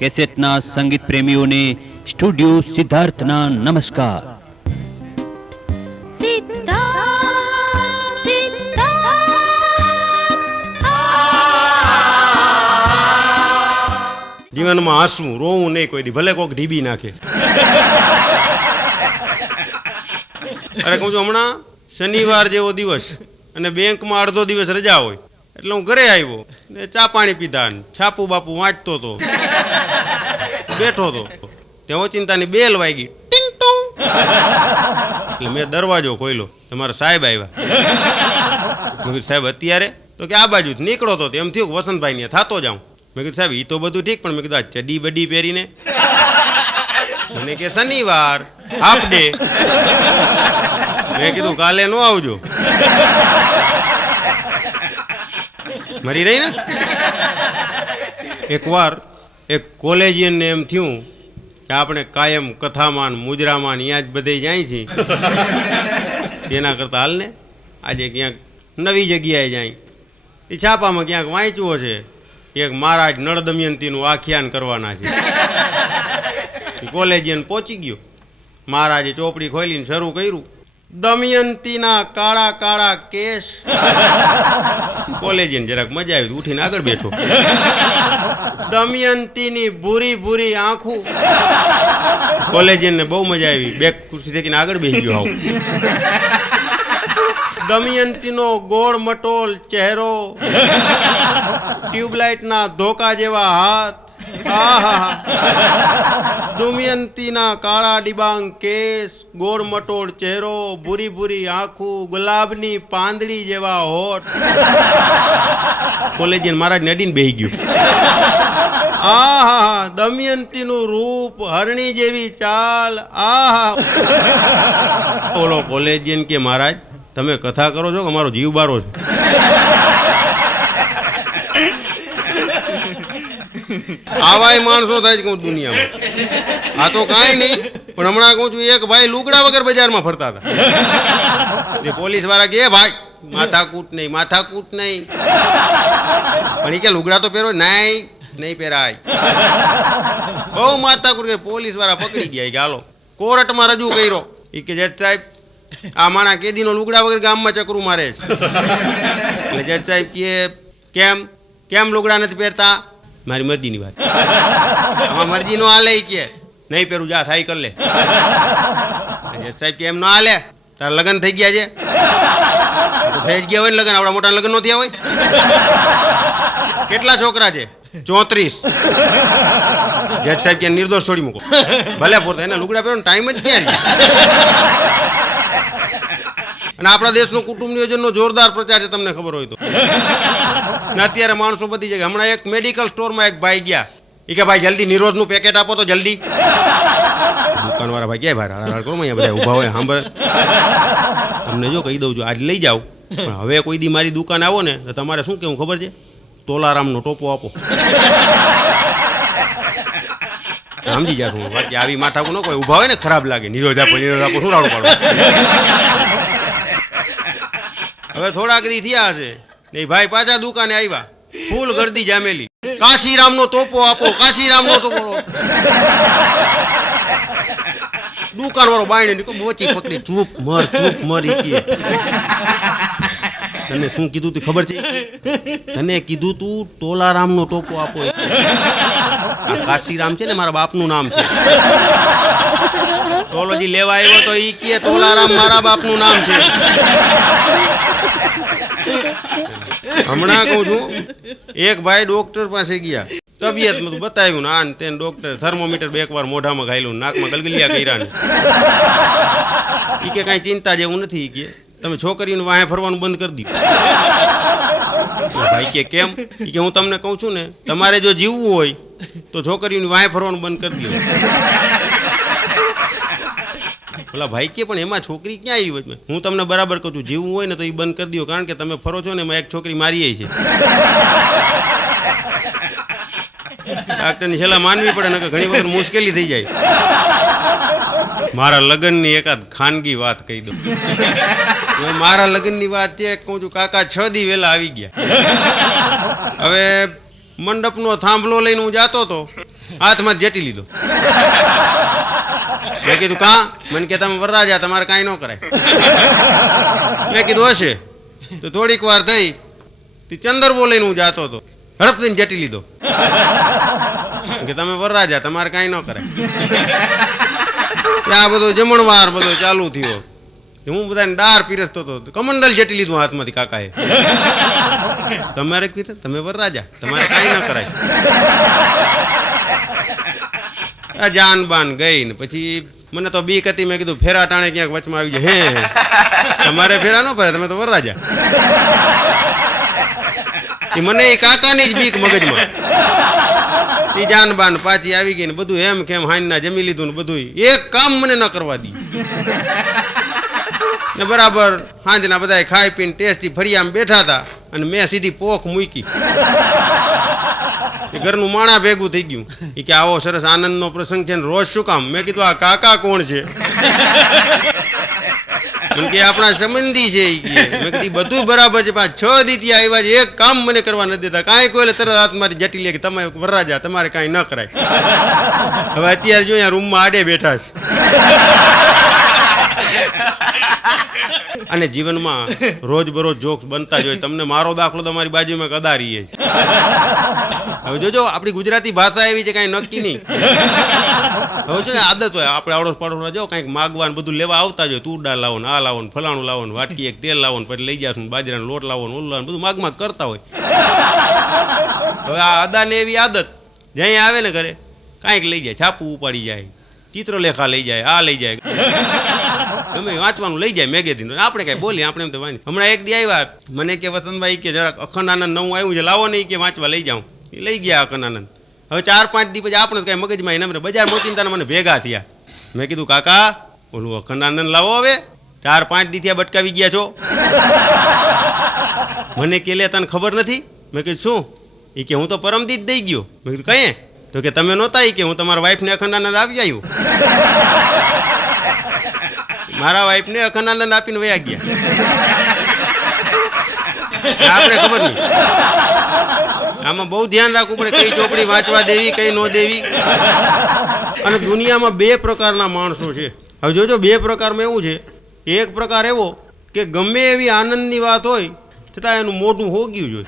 કેસેટના સંગીત પ્રેમીઓને સ્ટુડિયો સિદ્ધાર્થના નમસ્કાર. જીવનમાં હસવું, રોવું નહીં કોઈ દી, ભલે કોઈક ઢીબી નાખે. અરે કહું છું, હમણાં શનિવાર જેવો દિવસ અને બેંકમાં અડધો દિવસ રજા હોય એટલે હું ઘરે આવ્યો ને ચા પાણી પીધા ને છાપું બાપુ વાંચતો હતો, બેઠો હતો. ત્યાં ઓચિંતાની બેલ વાગી, ટીંગ ટોંગ. એટલે મેં દરવાજો ખોલ્યો, તમારા સાહેબ આવ્યા. મેં કીધું સાહેબ અત્યારે? તો કે આ બાજુ નીકળો તો એમ થયું કે વસંતભાઈ ને થતો જાઉં. મેં કીધું સાહેબ એ તો બધું ઠીક, પણ મેં કીધું આ ચડી બડી પહેરીને? મને કે શનિવાર હાફ ડે. મેં કીધું કાલે ન આવજો. મરી રહી ને. એકવાર એક કોલેજિયનને એમ થયું કે આપણે કાયમ કથામાન મુજરામાન અહીંયા જ બધે જાય છે, તેના કરતાં હાલ ને આજે ક્યાંક નવી જગ્યાએ જાય. એ છાપામાં ક્યાંક વાંચ્યું હશે એક મહારાજ નળ દમયંતીનું આખ્યાન કરવાના છે. કોલેજિયન પહોંચી ગયો. મહારાજે ચોપડી ખોલીને શરૂ કર્યું, દમયંતીના કાળા કાળા કેસ. કોલેજિયન જરાક મજા આવી, ઉઠીને આગળ બેઠો. દમયંતીની ભૂરી ભૂરી આંખું. કોલેજિયનને બહુ મજા આવી, બે ખુરશી ટેકીને આગળ બેસી ગયો. આવું દમયંતીનો ગોળ મટોલ ચહેરો, ટ્યુબલાઇટના ધોકા જેવા હાથ. આહા, દમયંતીના કાળા ડિબાંગ કેસ, ગોળ મટોળ ચહેરો, ભૂરી ભૂરી આંખું, ગુલાબની પાંદડી જેવા હોઠ. કોલેજિયન મહારાજ નડીને બેસી ગયું. આહા, દમયંતીનું રૂપ, હરણી જેવી ચાલ. આહા. ઓલો કોલેજિયન કે મહારાજ તમે કથા કરો છો કે અમારો જીવ બારો છે? આવાય માણસો થાય છે કહું દુનિયામાં. આ તો કાંઈ નહીં, પણ હમણાં કહું છું એક ભાઈ લુગડા વગર બજારમાં ફરતા હતા. પોલીસ વાળા કે ભાઈ માથાકૂટ નહીં, માથાકૂટ નહીં. પણ એ કે લુગડા તો પહેરો. નહીં પહેરાય. બહુ માથાકૂટ. પોલીસ વાળા પકડી ગયા કે હાલો કોર્ટમાં રજૂ કર્યો. એ કે જજ સાહેબ આ માણા કેદીનો લુગડા વગર ગામમાં ચકરું મારે છે. એટલે જજ સાહેબ કે કેમ લુગડા નથી પહેરતા? મારી મરજીની વાત. આમાં મરજી નો હાલે. કે નહીં પહેરું, જા થાય કર લે. જજ સાહેબ કે એમ ન હાલે, તારા લગ્ન થઈ ગયા છે? તો થઈ જ ગયા હોય ને લગ્ન, આપણા મોટા લગ્ન નો થયા હોય? કેટલા છોકરા છે? 34. જજ સાહેબ કે નિર્દોષ છોડી મૂકો. ભલે પોતા એના લુગડા પહેરવાનો ટાઈમ જ ક્યાં? અને આપણા દેશનો કુટુંબ નિયોજનનો જોરદાર પ્રચાર છે, તમને ખબર હોય તો. અત્યારે માણસો બધી જગ્યાએ. હમણાં એક મેડિકલ સ્ટોરમાં એક ભાઈ ગયા. એ કે ભાઈ જલ્દી નિરોધનું પેકેટ આપો તો જલ્દી. દુકાનવાળા ભાઈ ક્યાંય ભાઈ હાડ કરો, અહીંયા બધા ઊભા હોય સાંભળ. તમને જો કહી દઉં છું આજ લઈ જાઓ, પણ હવે કોઈ દી મારી દુકાન આવો ને તો તમારે શું કેવું ખબર છે? તોલારામનો ટોપો આપો. સમજી જા છું. બાકી આવી માથાકૂ ન કોઈ ઊભા હોય ને ખરાબ લાગે. નિરોધ આપો શું રાડું પાડો. હવે થોડાક દી થયા હશે ને ભાઈ પાછા દુકાને આવ્યા, ફૂલ ગરદી જામેલી. કાશીરામનો ટોપો આપો, કાશીરામનો ટોપો. દુકાન વાળો બાયણે બોચી પકડી, ચૂપ મર. તને શું કીધું તું ખબર છે? તને કીધું તું તોલારામનો ટોપો આપો. કાશીરામ છે ને મારા બાપનું નામ છે. ટોલોજી લેવા આવ્યો તો ઈ કે તોલારામ મારા બાપનું નામ છે. હમણાં કહું છું એક ભાઈ ડોક્ટર પાસે ગયા, તબિયત બતાવ્યું ને આને તેને. ડોક્ટર થર્મોમીટર 2 વાર મોઢામાં ઘાયલું, નાકમાં ગલગલિયા કર્યા ને. ઈ કે કાંઈ ચિંતા જેવું નથી. કે તમે છોકરીઓને વાહે ફરવાનું બંધ કરી દીધું. ભાઈ કે કેમ? કે હું તમને કહું છું ને, તમારે જો જીવવું હોય તો છોકરીઓની વાહે ફરવાનું બંધ કરી દો. બોલા ભાઈ કે પણ એમાં છોકરી ક્યાં આવી હોય? હું તમને બરાબર કહું છું, જીવવું હોય ને તો એ બંધ કરી દો, કારણ કે તમે ફરો છો ને એમાં એક છોકરી મારી છે. ડાક્ટરની સલાહ માનવી પડે ને, ઘણી વખત મુશ્કેલી થઈ જાય. મારા લગ્નની એકાદ ખાનગી વાત કહી દો. મારા લગ્નની વાત છે, કહું છું કાકા 6 દી વહેલા આવી ગયા. હવે મંડપનો થાંભલો લઈને હું જાતો હતો, હાથમાં જેટી લીધો. મેં કીધું કાં? મને કે તમે વરરાજા, તમારે કાંઈ ન કરાય. મેં કીધું હશે. તો થોડીક વાર થઈ તે ચંદરવો લઈને હું જાતો હતો, હડપ લઈને જેટી લીધો કે તમે વરરાજા, તમારે કાંઈ ન કરાય. આ બધો જમણવાર બધો ચાલુ થયો. હું બધાને ડાર પીરસતો હતો, કમંડલ જેટી લીધું હાથમાંથી કાકાએ. તમારે કીધું તમે વરરાજા, તમારે કાંઈ ન કરાય. આ જાન બાન ગઈ ને પછી મને તો બીક હતી. મેં કીધું ફેરા ટાણે ક્યાંક વચમાં આવી જાય. હે તમારે ફેરા ન ફરે, તમે તો વરરાજા. મને એ કાકાની જ બીક મગજમાં. એ જાન બાન પાછી આવી ગઈ ને બધું એમ કેમ હાઈના જમી લીધું ને બધું. એક કામ મને ન કરવા દી ને બરાબર સાંજના બધા ખાઈ પીને ટેસ્ટી ફરિયામાં બેઠા હતા અને મેં સીધી પોખ મૂકી. ઘરનું માણા ભેગું થઈ ગયું. એ કે આવો સરસ આનંદનો પ્રસંગ છે ને રોજ શું કામ? મેં કીધું આ કાકા કોણ છે? મને કે આપણા સંબંધી છે. મેં કીધું બધું બરાબર છે, 6 દી આવ્યા છે, એક કામ મને કરવા નથી દેતા. કાંઈ કોઈ તરત હાથ મારી જટી લે કે તમે વરરાજા, તમારે કાંઈ ન કરાય. હવે અત્યારે જો અહીંયા રૂમમાં આડે બેઠા છે. અને જીવનમાં રોજબરોજ જોક્સ બનતા જ હોય. તમને મારો દાખલો તમારી બાજુમાં કદારી છે. હવે જોજો આપણી ગુજરાતી ભાષા એવી છે, કાંઈ નક્કી નહીં. હવે જો આદત હોય, આપણે આવડોશ પાડોશ જો કાંઈક માગવાનું બધું લેવા આવતા જ હોય. તુર દાળ લાવો ને, આ લાવો ને, ફલાણું લાવો ને, વાટકી એક તેલ લાવો ને, પછી લઈ જશું, બાજરાનો લોટ લાવો ને, ઓલું લાવો ને, બધું માગ કરતા હોય. હવે આ અદાને એવી આદત, જ્યાં આવે ને ઘરે કાંઈક લઈ જાય, છાપું ઉપાડી જાય, ચિત્રલેખા લઈ જાય, આ લઈ જાય, ગમે વાંચવાનું લઈ જાય, મેગેઝીન. આપણે કાંઈ બોલીએ, આપણે એમ તો વાંચી. હમણાં એક દી આવ્યા મને કે વસંતભાઈ કે જરાક અખંડ આનંદ નવું આવ્યું છે, લાવો નહીં કે વાંચવા લઈ જાઉં. એ લઈ ગયા અખંડ આનંદ. હવે 4-5 દી પછી આપણે કાંઈ મગજમાં એને બજાર મોચીને મને ભેગા થયા. મેં કીધું કાકા ઓલું અખંડ આનંદ લાવો. હવે 4-5 દી થયા બટકાવી ગયા છો. મને કે લે તને ખબર નથી? મેં કીધું શું? એ કે હું તો પરમદી જ દઈ ગયો. મેં કીધું કઈ? તો કે તમે નહોતા. એ કે હું તમારા વાઈફને અખંડ આનંદ આપી આવ્યું. મારા વાઈફને અખંડ આનંદ આપીને વયા ગયા. આપણે ખબર નહીં. આમાં બહુ ધ્યાન રાખવું પડે કઈ ચોપડી વાંચવા દેવી, કઈ ન દેવી. અને દુનિયામાં 2 પ્રકારના માણસો છે. હવે જોજો 2 પ્રકારમાં એવું છે. એક પ્રકાર એવો કે ગમે એવી આનંદની વાત હોય છતાં એનું મોઢું હોગ્યું જોઈએ,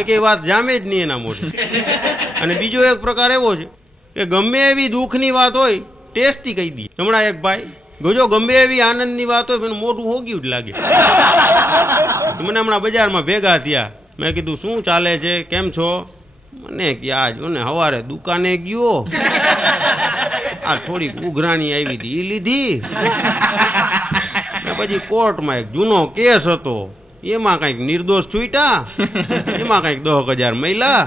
એક એ વાત જામે જ નહીં એના મોઢે. અને બીજો એક પ્રકાર એવો છે કે ગમે એવી દુઃખની વાત હોય ટેસ્ટી કહી દઈએ. હમણાં એક ભાઈ ગજો ગમે એવી આનંદની વાત હોય એનું મોઢું હોગ્યું જ લાગે. મને હમણાં બજારમાં ભેગા થયા. મેં કીધું શું ચાલે છે, કેમ છો? મને કે આ જો ને સવારે દુકાને ગયો, આ થોડીક ઉઘરાણી આવી હતી એ લીધી, પછી કોર્ટમાં એક જૂનો કેસ હતો, એમાં કંઈક નિર્દોષ છૂટ્યા, એમાં કંઈક 10,000 મહિલા.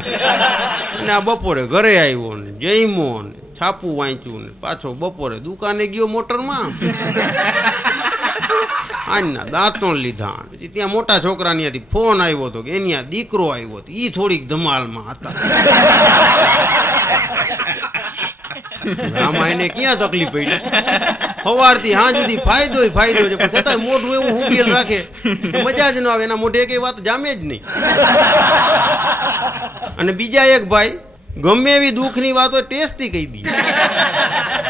અને આ બપોરે ઘરે આવ્યો ને જઈમો ને છાપું વાંચ્યું ને પાછો બપોરે દુકાને ગયો મોટરમાં, આના દાંતણ લીધા. પછી ત્યાં મોટા છોકરાની ત્યાંથી ફોન આવ્યો હતો કે એની આ દીકરો આવ્યો હતો, એ થોડીક ધમાલમાં હતા. આમાં એને ક્યાં તકલીફ પડી? સવારથી હાં સુધી ફાયદો છે, પણ છતાં મોઢું એવું હુંગેલ રાખે, મજા જ ન આવે. એના મોઢે કઈ વાત જામે જ નહીં. અને બીજા એક ભાઈ ગમે એવી દુઃખની વાત હોય ટેસ્ટથી કહી દી.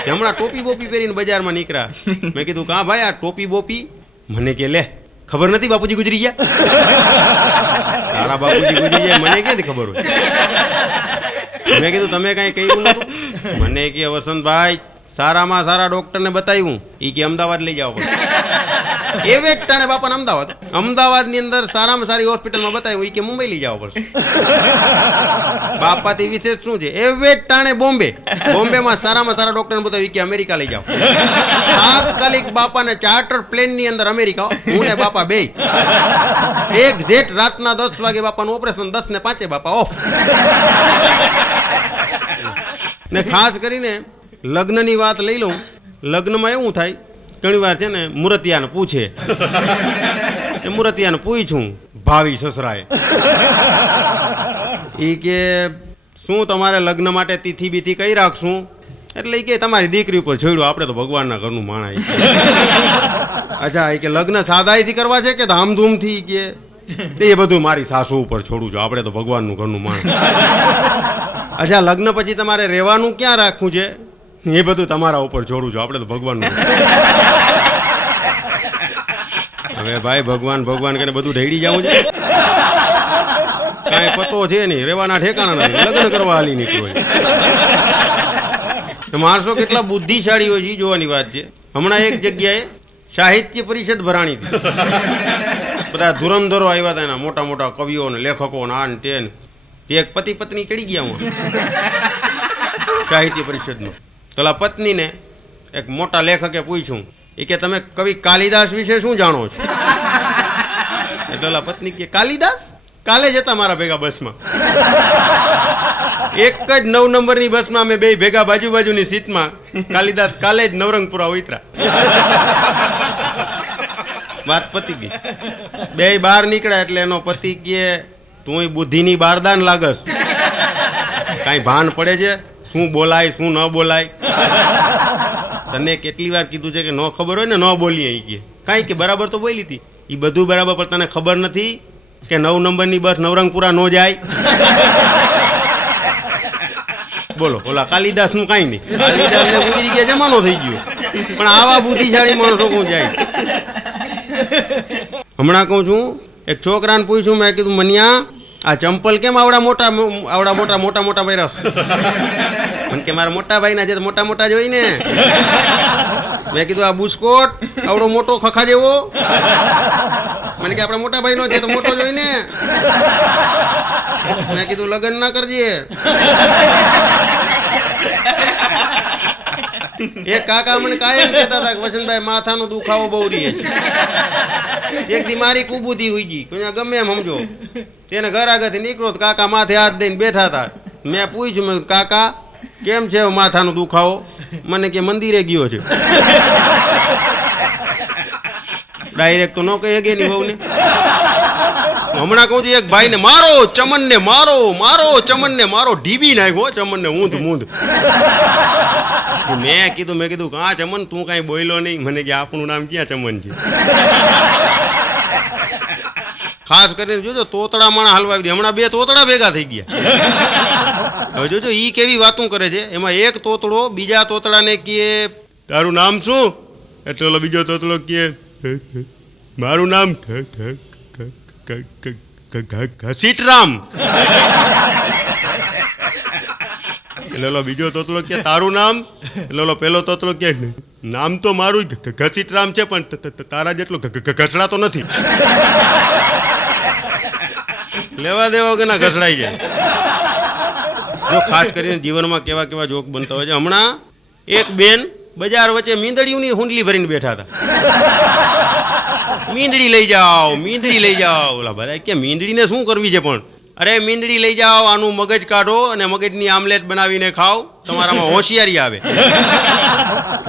હમણાં ટોપી બોપી પહેરીને બજારમાં નીકળ્યા. મેં કીધું કાં ભાઈ આ ટોપી બોપી? મને કે લે ખબર નથી બાપુજી ગુજરી ગયા. તારા બાપુજી ગુજરી ગયા મને ક્યાંથી ખબર હોય? મેં કીધું તમે કાંઈ કહ્યું નતું? મને કે વસંતભાઈ સારામાં સારા ડોક્ટરને બતાવ્યું, એ કે અમદાવાદ લઈ જાવ પડે. એવે જ ટાણે બાપાને અમદાવાદની અંદર સારામાં સારી હોસ્પિટલમાં બતાવ્યું, એ કે મુંબઈ લઈ જવા પડશે. બાપાથી વિશેષ શું છે? એવે જ ટાણે બોમ્બેમાં સારામાં સારા ડોક્ટરને બતાવ્યું, કે અમેરિકા લઈ જાઓ. તાત્કાલિક બાપાને ચાર્ટર પ્લેનની અંદર અમેરિકા, હું ને બાપા બે એક જેટ રાતના 10 વાગે બાપાનું ઓપરેશન, 10:05 બાપા ઓફ. ને ખાસ કરીને લગ્નની વાત લઈ લઉં. લગ્નમાં એવું થાય ઘણી વાર છે ને મૂર્તિયાને પૂછે, મૂર્તિયાને પૂછ્યું ભાવી સસરાએ, એ કે શું તમારે લગ્ન માટે તિથિ બીથી કઈ રાખશું? એટલે એ કે તમારી દીકરી ઉપર છોડ્યું, આપણે તો ભગવાનના ઘરનું માણા. અચ્છા, એ કે લગ્ન સાદાઈથી કરવા છે કે ધામધૂમથી? કે એ બધું મારી સાસુ ઉપર છોડું છું, આપણે તો ભગવાનનું ઘરનું માણા. અચ્છા, લગ્ન પછી તમારે રહેવાનું ક્યાં રાખવું છે એ બધું તમારા ઉપર છોડું છું. આપણે તો ભગવાનનું. હવે ભાઈ ભગવાન ભગવાન કરીને બધું ઢેડી જવું છે. કાંઈ પતો છે નહીં, રહેવાના ઠેકાણા નથી, લગ્ન કરવા હાલી નીકળો. માણસો કેટલા બુદ્ધિશાળી હોય છે જોવાની વાત છે. હમણાં એક જગ્યાએ સાહિત્ય પરિષદ ભરાણી હતી. બધા ધુરંધરો આવ્યા હતા, એના મોટા મોટા કવિઓ ને લેખકો ને આન તે એક પતિ પત્ની ચડી ગયા હું સાહિત્ય પરિષદનો. પેલા પત્નીને એક મોટા લેખકે પૂછ્યું, એ કે તમે કવિ કાલિદાસ વિશે શું જાણો છો? એટલે પેલા પત્ની કે કાલિદાસ કાલે જ હતા મારા ભેગા બસમાં. એક જ 9 નંબરની બસમાં અમે બે ભેગા બાજુ બાજુની સીટમાં. કાલિદાસ કાલે જ નવરંગપુરા ઉતરા. વાત પતી ગઈ. બે બહાર નીકળ્યા એટલે એનો પતિ કે તું બુદ્ધિની બારદાન લાગસ, કાંઈ ભાન પડે છે શું બોલાય શું ન બોલાય? તને કેટલી વાર કીધું છે કે ન ખબર હોય ને ન બોલીએ. કે કાંઈ કે બરાબર તો બોલી હતી. એ બધું બરાબર, પણ તને ખબર નથી કે 9 નંબરની બસ નવરંગપુરા ન જાય? બોલો, ઓલા કાલિદાસ નું કાંઈ નહીં. કાલિદાસ ને ગુજરી ગયા જમાનો થઈ ગયો, પણ આવા બુદ્ધિશાળી માણસો કોણ જાય? હમણાં કહું છું, એક છોકરાને પૂછ્યું, મેં કીધું મનિયા આ ચંપલ કેમ આવડા મોટા મોટા પહેરસ? મને કે મારા મોટા ભાઈ ના છે, મોટા મોટા જ હોય ને. મેં કીધું આ બુસ્કોટ આવડો મોટો ખખા જેવો? મને કે આપણા મોટા ભાઈ નો છે તો મોટો જ હોય ને. મેં કીધું લગ્ન ના કરજે. એક કાકા મને કાયમ કહેતા હતા કે વસંતભાઈ માથાનો દુખાવો બહુ રહે છે. એક દી મારી કુબૂતી હોઈ ગઈ, ગમે એમ સમજો. તેને ઘર આગળથી નીકળો તો કાકા માથે હાથ દઈને બેઠા હતા. મેં પૂછ્યું, મેં કાકા કેમ છે માથાનો દુખાવો? મને કે મંદિરે ગયો છે. ડાયરેક્ટ તો ન કહી કે ની બહુને. હમણાં કહું છું, એક ભાઈને મારો ચમનને મારો ચમનને મારો ઢીબી નાખ્યો ચમનને ઊંધ મૂંધ. મેં કીધું કાં ચમન તું કાંઈ બોલ્યો નહીં? મને કે આપણું નામ ક્યાં ચમન છે? ખાસ કરીને જોજો તોતડા માણા હલવાવી દે. હમણાં 2 તોતડા ભેગા થઈ ગયા. હવે જોજો ઈ કેવી વાતું કરે છે. એમાં એક તોતડો બીજા તોતડાને કહે તારું નામ શું? એટલે ઓલો બીજો તોતડો કહે મારું નામ ઘસીટરામ. એટલે ઓલો બીજો તોતડો કે તારું નામ? એટલે ઓલો પેલો તોતડો કે નામ તો મારું ઘસીટરામ છે, પણ તારા જેટલો ઘસડાતો નથી. લેવા દેવા વગરના ઘસડાઈ જાય. જો ખાસ કરીને જીવનમાં કેવા કેવા જોક બનતા હોય છે. હમણાં એક બેન બજાર વચ્ચે મીંદડીઓની હુંડલી ભરીને બેઠા હતા. મીંદડી લઈ જાઓ. ઓલા બધા કે મીંદડીને શું કરવી છે? પણ અરે મીંદડી લઈ જાઓ, આનું મગજ કાઢો અને મગજની આમલેટ બનાવીને ખાઓ, તમારામાં હોશિયારી આવે.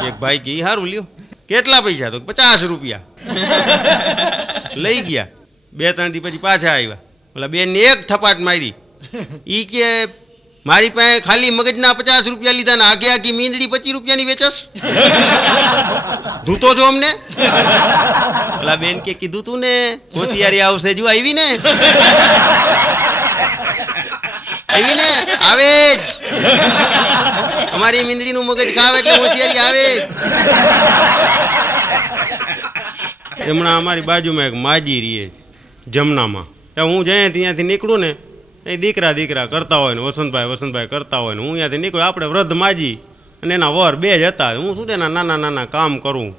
એક ભાઈ કે સારું લ્યો. કેટલા પૈસા? તો 50 રૂપિયા. લઈ ગયા. 2-3 દી પછી પાછા આવ્યા. ઓલા બેન એક થપાટ મારી. ઈ કે મારી પાસે ખાલી મગજના 50 રૂપિયા લીધા ને આખી મીંદડી 25 રૂપિયાની વેચસ? ધૂતો છો અમને? ઓલા બેન કે કીધું તું ને હોશિયારી આવશે. જો આવી ને આવે જ. અમારી મીંદડીનું મગજ ખાવે એટલે હોશિયારી આવે જ. હમણાં અમારી બાજુમાં એક માજી રહીએ છે જમનામાં. હું જ્યાં ત્યાંથી નીકળું ને એ દીકરા કરતા હોય ને વસંતભાઈ કરતા હોય ને હું ત્યાંથી નીકળું. આપણે વૃદ્ધ માજી અને એના વર 2 જ હતા. હું શું તેના નાના કામ કરું,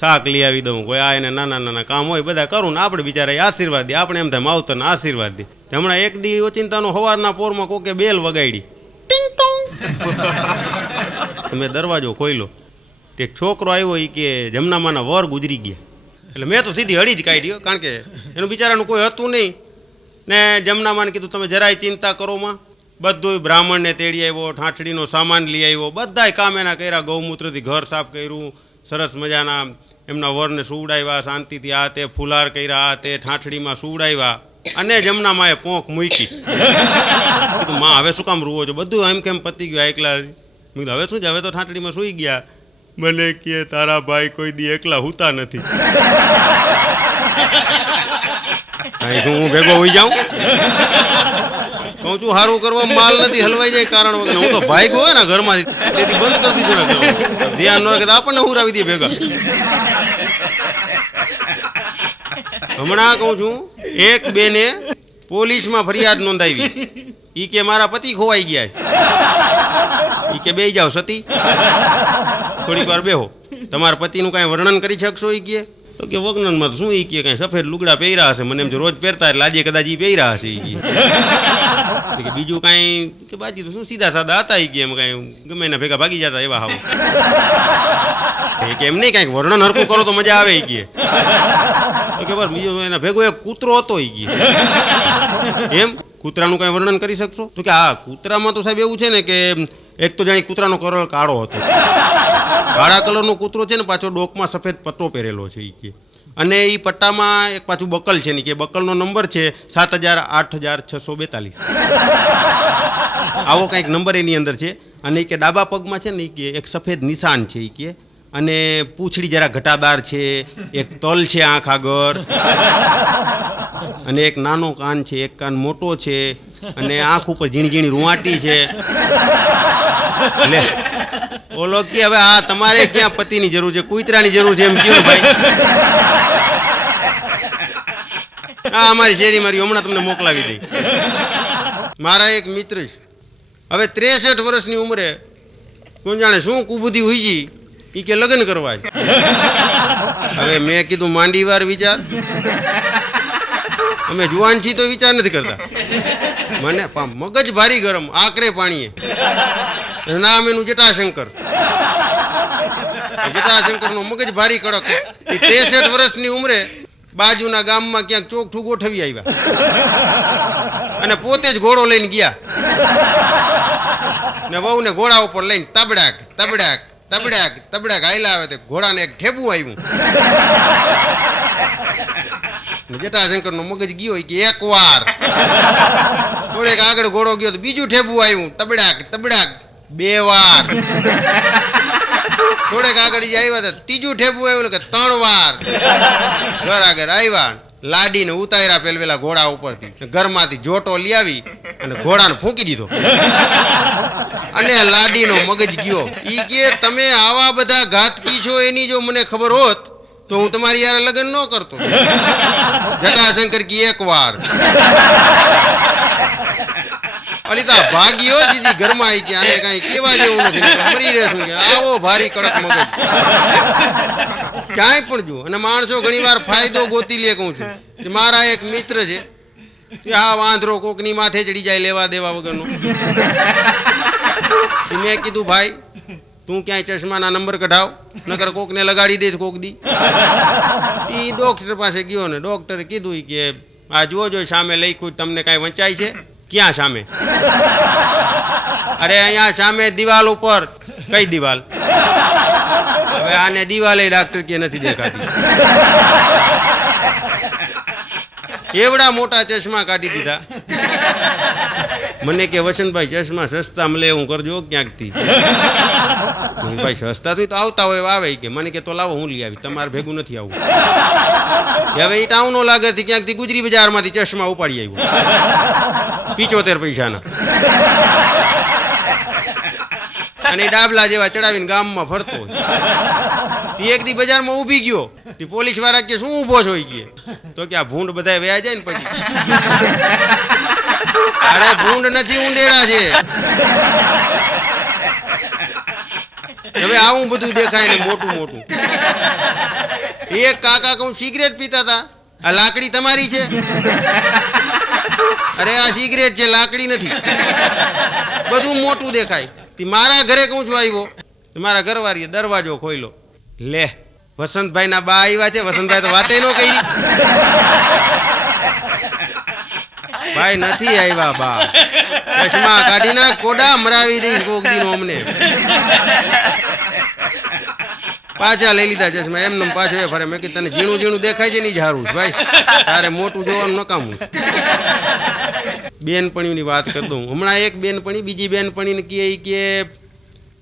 શાક લઈ આવી દઉં, કોઈ આ એને નાના કામ હોય બધા કરું ને આપણે બિચારા આશીર્વાદ દે. આપણે એમ થાય માવતરને આશીર્વાદ દે. હમણાં એક દી ઓચિંતાનો સવારના પોરમાં કોકે બેલ વગાડી. ટિંગ ટોંગ. મેં દરવાજો ખોલ્યો. તે છોકરો આવ્યો, એ કે જમનામાના વર ગુજરી ગયા. એટલે મેં તો સીધી હળી જ કાઢ્યો, કારણ કે એનું બિચારાનું કોઈ હતું નહીં. ને જમનામાને કીધું તમે જરાય ચિંતા કરો માં. બધું બ્રાહ્મણને તેડી આવ્યો, ઠાઠડીનો સામાન લઈ આવ્યો, બધાય કામ એના કર્યા. ગૌમૂત્રથી ઘર સાફ કર્યું, સરસ મજાના એમના વરને સુવડાવ્યા શાંતિથી. આ તે ફુલાર કર્યા, આ તે ઠાઠડીમાં સુવડાવ્યા અને જમનામાએ પોંખ મૂકી. કીધું માં હવે શું કામ રૂવો છો? બધું એમ કેમ પતી ગયું એકલા? મેં કીધું હવે શું છે, હવે તો ઠાઠડીમાં સૂઈ ગયા. મને કે તારા ભાઈ કોઈ દી એકલા હુતા નથી. હું ભેગો હોઈ જાઉં? કહું છું સારું કરવા માલ નથી હલવાઈ જાય કારણ વગર. હું તો ભાગ્યો હોય ને ઘરમાંથી તેથી બંધ કરી દીધું ને ઘરમાં. ધ્યાન ન રાખે તો આપણને હુરાવી દે ભેગા. હમણાં કહું છું એક બેને પોલીસમાં ફરિયાદ નોંધાવી. ઈ કે મારા પતિ ખોવાઈ ગયા છે. ઈ કે બેહી જાઓ સતી, થોડીક વાર બેહો. તમારા પતિનું કાંઈ વર્ણન કરી શકશો? ઈ કે તો કે વર્ણનમાં તો શું? ઈ કે કાંઈ સફેદ લુગડા પહેર્યા હશે, મને એમ છે રોજ પહેરતા એટલે આજે કદાચ ઈ પહેર્યા હશે. ઈ કે બીજું કાંઈ કે બાજી તો શું સીધા સાદા હતા. ઈ કે એમ કાંઈ ગમે એના ભેગા ભાગી જતા એવા હાવ. કે એમ નહીં કાંઈક વર્ણન હરકું કરો તો મજા આવે. ઈ કે તો કે બસ બીજો એના ભેગો એક કૂતરો હતો. ઈ કે એમ કૂતરાનું કાંઈ વર્ણન કરી શકશો? તો કે હા, કૂતરામાં તો સાહેબ એવું છે ને કે એક તો જાણે કૂતરાનો કલર કાળો હતો, કાળા કલરનો કૂતરો છે ને પાછો ડોકમાં સફેદ પટ્ટો પહેરેલો છે. ઈ કે અને એ પટ્ટામાં એક પાછું બકલ છે ને કે બકલનો નંબર છે 7000-8642. આવો કંઈક નંબર એની અંદર છે. અને એ કે ડાબા પગમાં છે ને એ કે એક સફેદ નિશાન છે. એ કે અને પૂંછડી જરા ઘટાદાર છે, એક તલ છે આંખ આગળ, અને એક નાનો કાન છે, એક કાન મોટો છે, અને આંખ ઉપર ઝીણી ઝીણી રૂંવાટી છે. લે ઓલો કે હવે આ તમારે ક્યાં પતિની જરૂર છે, કૂતરાની જરૂર છે એમ કયો ભાઈ. હા, અમારી શેરી મારી હમણાં તમને મોકલાવી દઈ. મારા એક મિત્ર છે, હવે 63 વર્ષની ઉંમરે કોણ જાણે શું કુબુદ્ધિ હોય છે. એ કે લગ્ન કરવા. હવે મેં કીધું માંડી વાર વિચાર, અમે જુવાન છીએ તો વિચાર નથી કરતા. મને મગજ ભારી ગરમ, આકરે પાણીએ. નામ એનું જટાશંકર. જટાશંકરનો મગજ ભારી કડક. 63 વર્ષની ઉંમરે બાજુના ગામમાં ક્યાંક ચોકઠું ગોઠવી આવ્યા અને પોતે જ ઘોડો લઈને ગયા ને વહુને ઘોડા ઉપર લઈને તબડાક તબડાક તબડાક તબડાક હાલ્યા આવે. તે ઘોડાને એક ઠેબું આવ્યું. જટાશંકરનો મગજ ગયો કે એક વાર. થોડેક આગળ ઘોડો ગયો તો બીજું ઠેબું આવ્યું, તબડાક તબડાક 2 વાર. થોડેક આગળ આવ્યા તો ત્રીજું ઠેબું આવ્યું કે 3 વાર. ઘર આગળ આવ્યા, લાડીને ઉતાર્યા પેલા ઘોડા ઉપરથી, ઘરમાંથી જોટો લઈ આવી અને ઘોડાને ફૂંકી દીધો. અને લાડીનો મગજ ગયો. ઈ કે તમે આવા બધા ઘાતકી છો એની જો મને ખબર હોત તો હું તમારી યાર લગ્ન ન કરતો. જટાશંકર કી 1 વાર. અનિતા ભાગ્યો સીધી ઘરમાં આવી કે આને કાંઈ કેવા જેવું નથી, મરી રહેશું. કે આવો ભારી કડક મગજ ક્યાંય પણ જો. અને માણસો ઘણી વાર ફાયદો ગોતી લે. કહું છું કે મારા એક મિત્ર છે, આ વાંદરો કોકની માથે ચડી જાય લેવા દેવા વગરનો. મેં કીધું ભાઈ તું ક્યાંય ચશ્માના નંબર કઢાવ, નકર કોકને લગાડી દે કોક દી. એ ડોક્ટર પાસે ગયો ને ડોક્ટરે કીધું કે આ જોજો સામે લખ્યું તમને કાંઈ વંચાય છે? ક્યાં સામે? અરે અહીંયા સામે દિવાલ ઉપર. કઈ દિવાલ? હવે આને દિવાલે ડાક્ટર કે નથી દેખાતી. એવડા મોટા ચશ્મા કાઢી દીધા. મને કે વસંતભાઈ ચશ્મા સસ્તા મળે હું કરજો ક્યાંકથી. ભાઈ સસ્તા તો આવતા હોય આવે. કે મને કે તો લાવો હું લઈ આવી, તમારે ભેગું નથી આવવું. હવે એ ટાઉનો લાગરથી ક્યાંકથી ગુજરી બજારમાંથી ચશ્મા ઉપાડી આવ્યો 75 પૈસાના. અને ડાબલા જેવા ચડાવીને ગામમાં ફરતો હોય. એક દી બજારમાં ઊભી ગયો. પોલીસ વાળા કે શું ઊભો છો? કે તો કે આ ભૂંડ બધા વ્યા જાય ને પછી. અરે ભૂંડ નથી, ઊંડેડા છે. હવે આવું બધું દેખાય ને મોટું મોટું. એક કાકા કહું સિગરેટ પીતા હતા. આ લાકડી તમારી છે? અરે આ સિગરેટ છે, લાકડી નથી. બધું મોટું દેખાય. મારા ઘરે કહું છું આવ્યો, મારા ઘરવાળીએ દરવાજો ખોલ્યો. લે વસંતભાઈ ના બા આવ્યા છે. વસંતભાઈ તો વાતે ન કરી. ભાઈ નથી આવ્યા બા. ચશ્મા કાઢી નાખ, કોડા મરાવી દઈશ કોક દીનો અમને. પાછા લઈ લીધા ચશ્મા. એમને પાછો એ ફરે. મેં કીધું તને ઝીણું ઝીણું દેખાય છે નહીં સારું ભાઈ, તારે મોટું જોવાનું નકામું. બેનપણીની વાત કરી દઉં. હમણાં એક બેનપણી બીજી બેનપણીને કે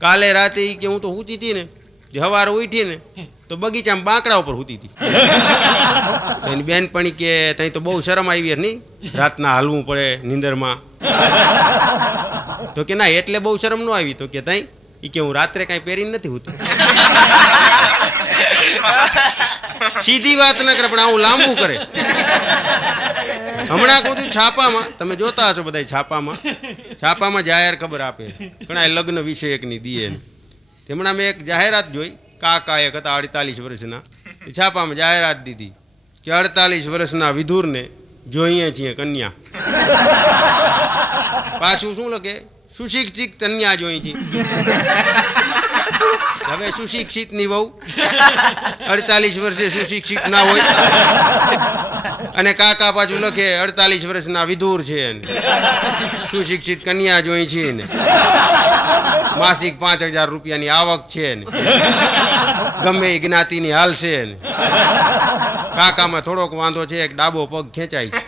કાલે રાતે કે હું તો સૂતી હતી ને, સવારે ઉઠી ને તો બગીચામાં બાંકડા ઉપર સૂતી હતી. એની બેનપણી કે તઈ તો બહુ શરમ આવી નહીં, રાતના હાલવું પડે નીંદરમાં. તો કે ના એટલે બહુ શરમ ન આવી. તો કે તઈ ઈ કે હું રાત્રે કાંઈ પહેરીને નથી હોતું. સીધી વાત ન કરે પણ આવું લાંબુ કરે. હમણાં કહું છું છાપામાં તમે જોતા હશો બધા છાપામાં જાહેર ખબર આપે ઘણા લગ્ન વિષયકની દીએ. હમણાં મેં એક જાહેરાત જોઈ. કાકા એક હતા 48 વર્ષના. છાપામાં જાહેરાત દીધી કે 48 વર્ષના વિધુરને જોઈએ છીએ કન્યા. પાછું શું લખે? સુશિક્ષિત કન્યા જોઈ છે. હવે સુશિક્ષિતની વહુ 48 વર્ષે સુશિક્ષિત ના હોય. અને કાકા પાછું લખે 48 વર્ષના વિધુર છે સુશિક્ષિત કન્યા જોઈ છે ને માસિક 5000 રૂપિયાની આવક છે ને ગમે એ જ્ઞાતિની હાલ છે ને કાકામાં થોડોક વાંધો છે એક ડાબો પગ ખેંચાય છે.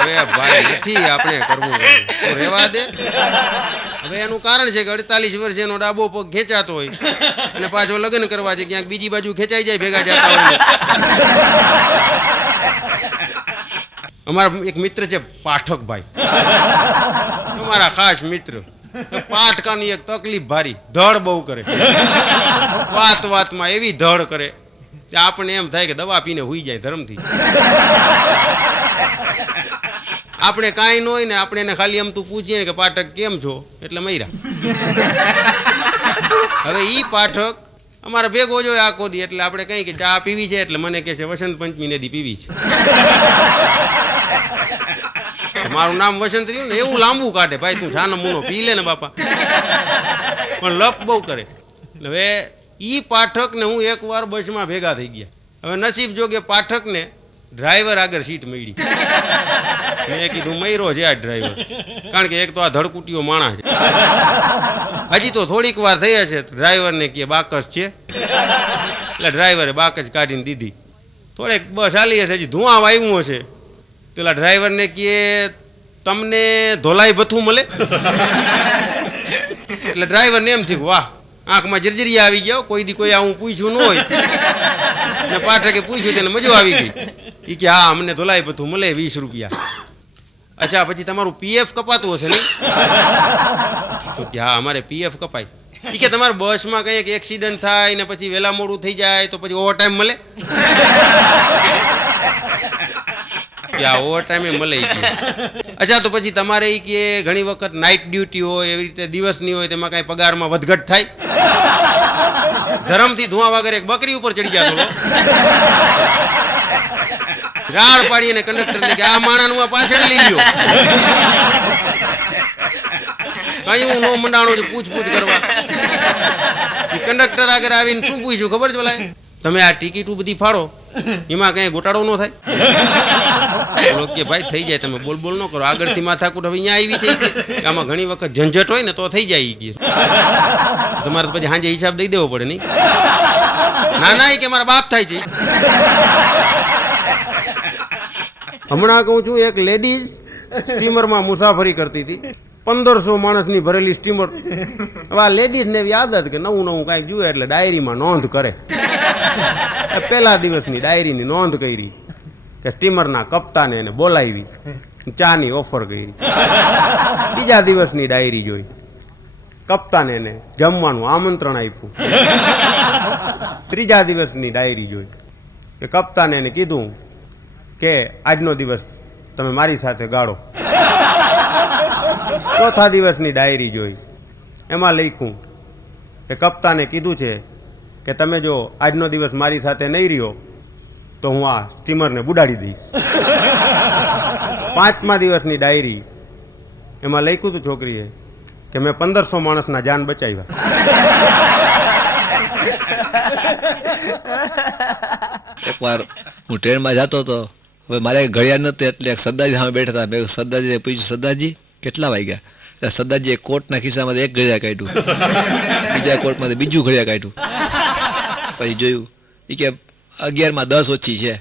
હવે ભાઈ નથી આપણે કરવું તો રહેવા દે. હવે એનું કારણ છે કે 48 વર્ષ એનો ડાબો પગ ખેંચાતો હોય અને પાછો લગ્ન કરવા છે ક્યાંક બીજી બાજુ ખેંચાઈ જાય ભેગા જતા હોય. અમારા એક મિત્ર છે પાઠકભાઈ, અમારા ખાસ મિત્ર. પાઠકાની એક તકલીફ ભારી, ધડ બહુ કરે. વાતમાં એવી ધડ કરે કે આપણને એમ થાય કે દવા પીને હુઈ જાય ધર્મથી. આપણે કાંઈ ન હોય ને આપણે એને ખાલી એમ તું પૂછીએ ને કે પાઠક કેમ છો એટલે મૈરા. હવે ઈ પાઠક અમારે ભેગો જોઈએ આખો દી. એટલે આપણે કહીએ કે ચા પીવી છે એટલે મને કહે છે વસંત પંચમી ને દી પીવી છે. મારું નામ વસંત રહ્યું ને એવું લાંબુ કાઢે. ભાઈ તું છાનો મૂનો પી લે ને બાપા. પણ લપ બહુ કરે. હવે ઈ પાઠક ને હું એકવાર બસમાં ભેગા થઈ ગયા. હવે નસીબ જોગે પાઠકને ડ્રાઈવર આગળ સીટ મળી. મેં કીધું મયરો છે આ ડ્રાઈવર, કારણ કે એક તો આ ધડકુટીઓ માણસ છે. હજી તો થોડીક વાર થઈ હશે ડ્રાઈવરને કે બાકસ છે એટલે ડ્રાઈવરે બાકસ કાઢીને દીધી. થોડેક બસ હાલી હશે હજી ધુઆ આવ્યું હશે. પેલા ડ્રાઈવરને કે તમને ધોલાઈ ભથ્થું મળે? એટલે ડ્રાઈવરને એમ થયું વાહ આંખમાં જર્જરિયા આવી ગયા. કોઈ દી કોઈ આવું પૂછ્યું ન હોય ને પાઠકે પૂછ્યું તેને મજો આવી ગઈ. એ કે હા અમને ધોલાઈ ભથ્થું મળે 20 રૂપિયા. અચ્છા પછી તમારું પીએફ કપાતું હશે નહીં? તો કે હા અમારે પીએફ કપાય. એ કે તમારે બસમાં કંઈક એક્સિડન્ટ થાય ને પછી વહેલા મોડું થઈ જાય તો પછી ઓવરટાઈમ મળે? કે આ ઓવરટાઈમે મળે. અચ્છા તો પછી તમારે એ કે ઘણી વખત નાઇટ ડ્યુટી હોય એવી રીતે દિવસની હોય તેમાં કાંઈ પગારમાં વધઘટ થાય? ધરમથી ધુઆ વગર એક બકરી ઉપર ચડી જતો રાડ પાડીને કંડક્ટરને કે આ માણાનું પાછળ લઈ લ્યો. કઈ હું નો મંડાણો છું પૂછપૂછ કરવા. કંડક્ટર આગળ આવીને શું પૂછ્યું ખબર છે? બોલાય તમે આ ટિકિટો બધી ફાડો એમાં કઈ ગોટાળો ન થાય? કે ભાઈ થઈ જાય તમે બોલ ન કરો. આગળથી માથાકૂટ હવે અહીંયા આવી છે કે આમાં ઘણી વખત ઝંઝટ હોય ને તો થઈ જાય. તમારે તો પછી સાંજે હિસાબ દઈ દેવો પડે નહીં? ના કે મારા બાપ થાય છે. હમણાં કહું છું એક લેડીઝ સ્ટીમરમાં મુસાફરી કરતી હતી. 1500 માણસની ભરેલી સ્ટીમર. હવે આ લેડીઝને એવી આદત કે નવું કાંઈક જુએ એટલે ડાયરીમાં નોંધ કરે. પહેલા દિવસની ડાયરીની નોંધ કરી કે સ્ટીમરના કપ્તાને એને બોલાવી ચાની ઓફર કરી. બીજા દિવસની ડાયરી જોઈ કપ્તાને એને જમવાનું આમંત્રણ આપ્યું. ત્રીજા દિવસની ડાયરી જોઈ કે કપ્તાને એને કીધું કે આજનો દિવસ તમે મારી સાથે ગાળો. ચોથા દિવસની ડાયરી જોઈ એમાં લખ્યું કે કપ્તાને કીધું છે કે તમે જો આજનો દિવસ મારી સાથે નહીં રહ્યો તો હું આ સ્ટીમરને બુડાડી દઈશ. પાંચમા દિવસની ડાયરી એમાં લખ્યું હતું છોકરીએ કે મેં 1500 માણસના જાન બચાવ્યા. એકવાર હું ટ્રેનમાં જતો હતો. હવે મારે ઘડિયાળ નહોતી એટલે સરદારજી સામે બેઠા હતા. મેં સરદારજીને પૂછ્યું સરદારજી કેટલા વાગ્યા? એટલે સરદારજીએ કોટના ખિસ્સામાંથી એક ઘડિયાળ કાઢ્યું, બીજા કોટમાંથી બીજું ઘડિયાળ કાઢ્યું. પછી જોયું એ કે 11:10 ઓછી છે.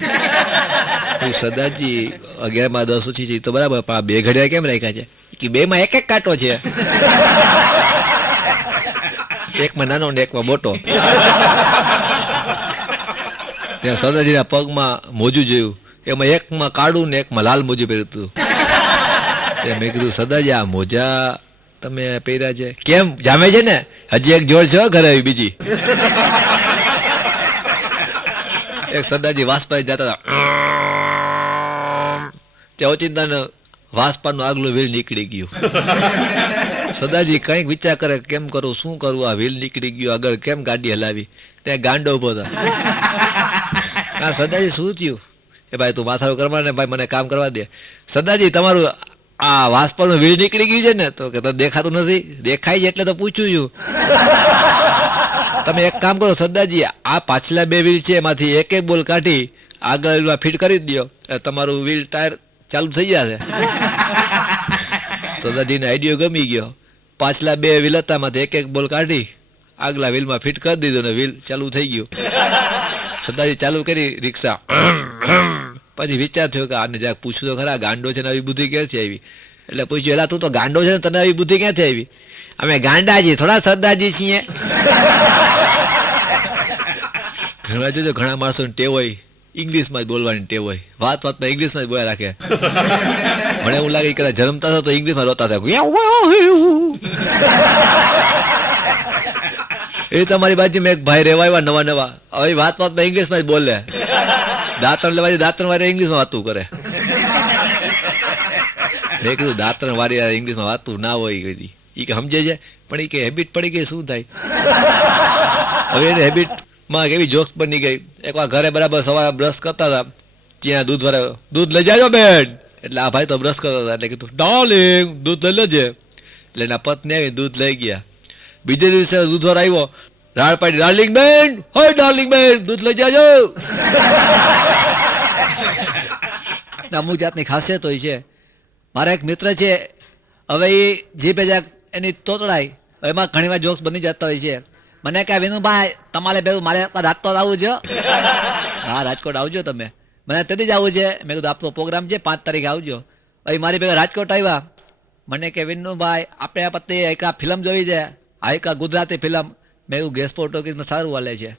સરદારજી 11:10 ઓછી છે તો બરાબર, પણ આ બે ઘડિયાળ કેમ રાખ્યા છે? કે બેમાં એક કાંટો છે, એકમાં નાનો ને એકમાં મોટો. ત્યાં સરદારજીના પગમાં મોજું જોયું, એમાં એકમાં કાળું ને એકમાં લાલ મોજું પહેર્યું હતું. મેં કીધું સરદારજી આ મોજા તમે પહેર્યા છે કેમ જામે છે ને? હજી એક જોડ છે હો ઘરે આવી બીજી. એક સરદારજી વાસપાઈ જતા હતા, ત્યાં ઓચિંતાને વાસપાનું આગલું વ્હીલ નીકળી ગયું. સરદારજી કંઈક વિચાર કરે કેમ કરું, શું કરું, આ વ્હીલ નીકળી ગયું, આગળ કેમ ગાડી હલાવી? ત્યાં ગાંડો ઉભો હતા. હા સરદારજી શું થયું? એ ભાઈ તું માથારું કરવા ને ભાઈ મને કામ કરવા દે. સરદારજી તમારું આ વાસપાનું વ્હીલ નીકળી ગયું છે ને? તો કે તો દેખાતું નથી. દેખાય છે એટલે તો પૂછું છું. તમે એક કામ કરો સરદારજી, આ પાછલા 2 વ્હીલ છે એમાંથી એક બોલ કાઢી આગળ ફિટ કરી દો, તમારું વ્હીલ ટાયર ચાલુ થઈ જશે. સરદારજીને આઈડિયો ગમી ગયો. પાછલા 2 વ્હીલ હતા માંથી એક બોલ કાઢી આગલા વ્હીલમાં ફિટ કરી દીધો ને વ્હીલ ચાલુ થઈ ગયું. સરદારજી ચાલુ કરી રિક્ષા. પછી વિચાર થયો કે આને જરાક પૂછું તો ખરા, ગાંડો છે ને આવી બુદ્ધિ ક્યાંથી આવી? એટલે પૂછ્યું એલા તું તો ગાંડો છે ને તને આવી બુદ્ધિ ક્યાંથી આવી? અમે ગાંડાજી થોડા સરદારજી છીએ. ઘણા જોજો ઘણા માણસોને ટેવ હોય ઇંગ્લિશમાં જ બોલવાની ટેવ હોય, વાતમાં ઇંગ્લિશમાં જ બોલ્યા રાખે. મને એવું લાગે કે જન્મતા હતા તો ઇંગ્લિશમાં રોતા હતા. એ તમારી બાજુમાં એક ભાઈ રહેવા આવ્યા નવા હવે વાતમાં ઇંગ્લિશમાં જ બોલે. દાંતણ લેવા દાંતણ વાળી ઇંગ્લિશમાં વાતું કરે. મેં કીધું દાંતણ વાળી ઇંગ્લિશમાં વાતું ના હોય કીધી. એ કે સમજે છે પણ એ કે હેબિટ પડી ગઈ શું થાય? હવે એને હેબિટમાં કેવી જોક્સ બની ગઈ. એકવાર ઘરે બરાબર સવારે બ્રશ કરતા હતા, ત્યાં દૂધ લઈ જાજો બેન. એટલે આ ભાઈ તો બ્રશ કરતા હતા એટલે કીધું ડાર્લિંગ દૂધ લઈ લેજે. એટલે એના પત્ની આવી દૂધ લઈ ગયા. બીજે દિવસે દૂધવાળો આવ્યો, રાડ પાડી ડાર્લિંગ બેન, હોય ડાર્લિંગ બેન દૂધ લઈ જાજો. અમુક જાતની ખાસિયત હોય છે. મારા એક મિત્ર છે, હવે એ જીભે જાક એની તોતડાય, એમાં ઘણી વાર જોક્સ બની જતા હોય છે. મને કહે વિનુભાઈ તમારે ભેગું મારે રાજકોટ આવવું છે? હા રાજકોટ આવજો તમે. મને તેથી જ આવવું છે. મેં કીધું આપનો પ્રોગ્રામ છે 5 તારીખે આવજો. ભાઈ મારી ભેગા રાજકોટ આવ્યા. મને કે વિનુભાઈ આપણે આ પતિ એક ફિલ્મ જોઈ છે, આ એક ગુજરાતી ફિલ્મ. મેં એવું ગેસ પોર્ટોકીઝમાં સારું હાલે છે.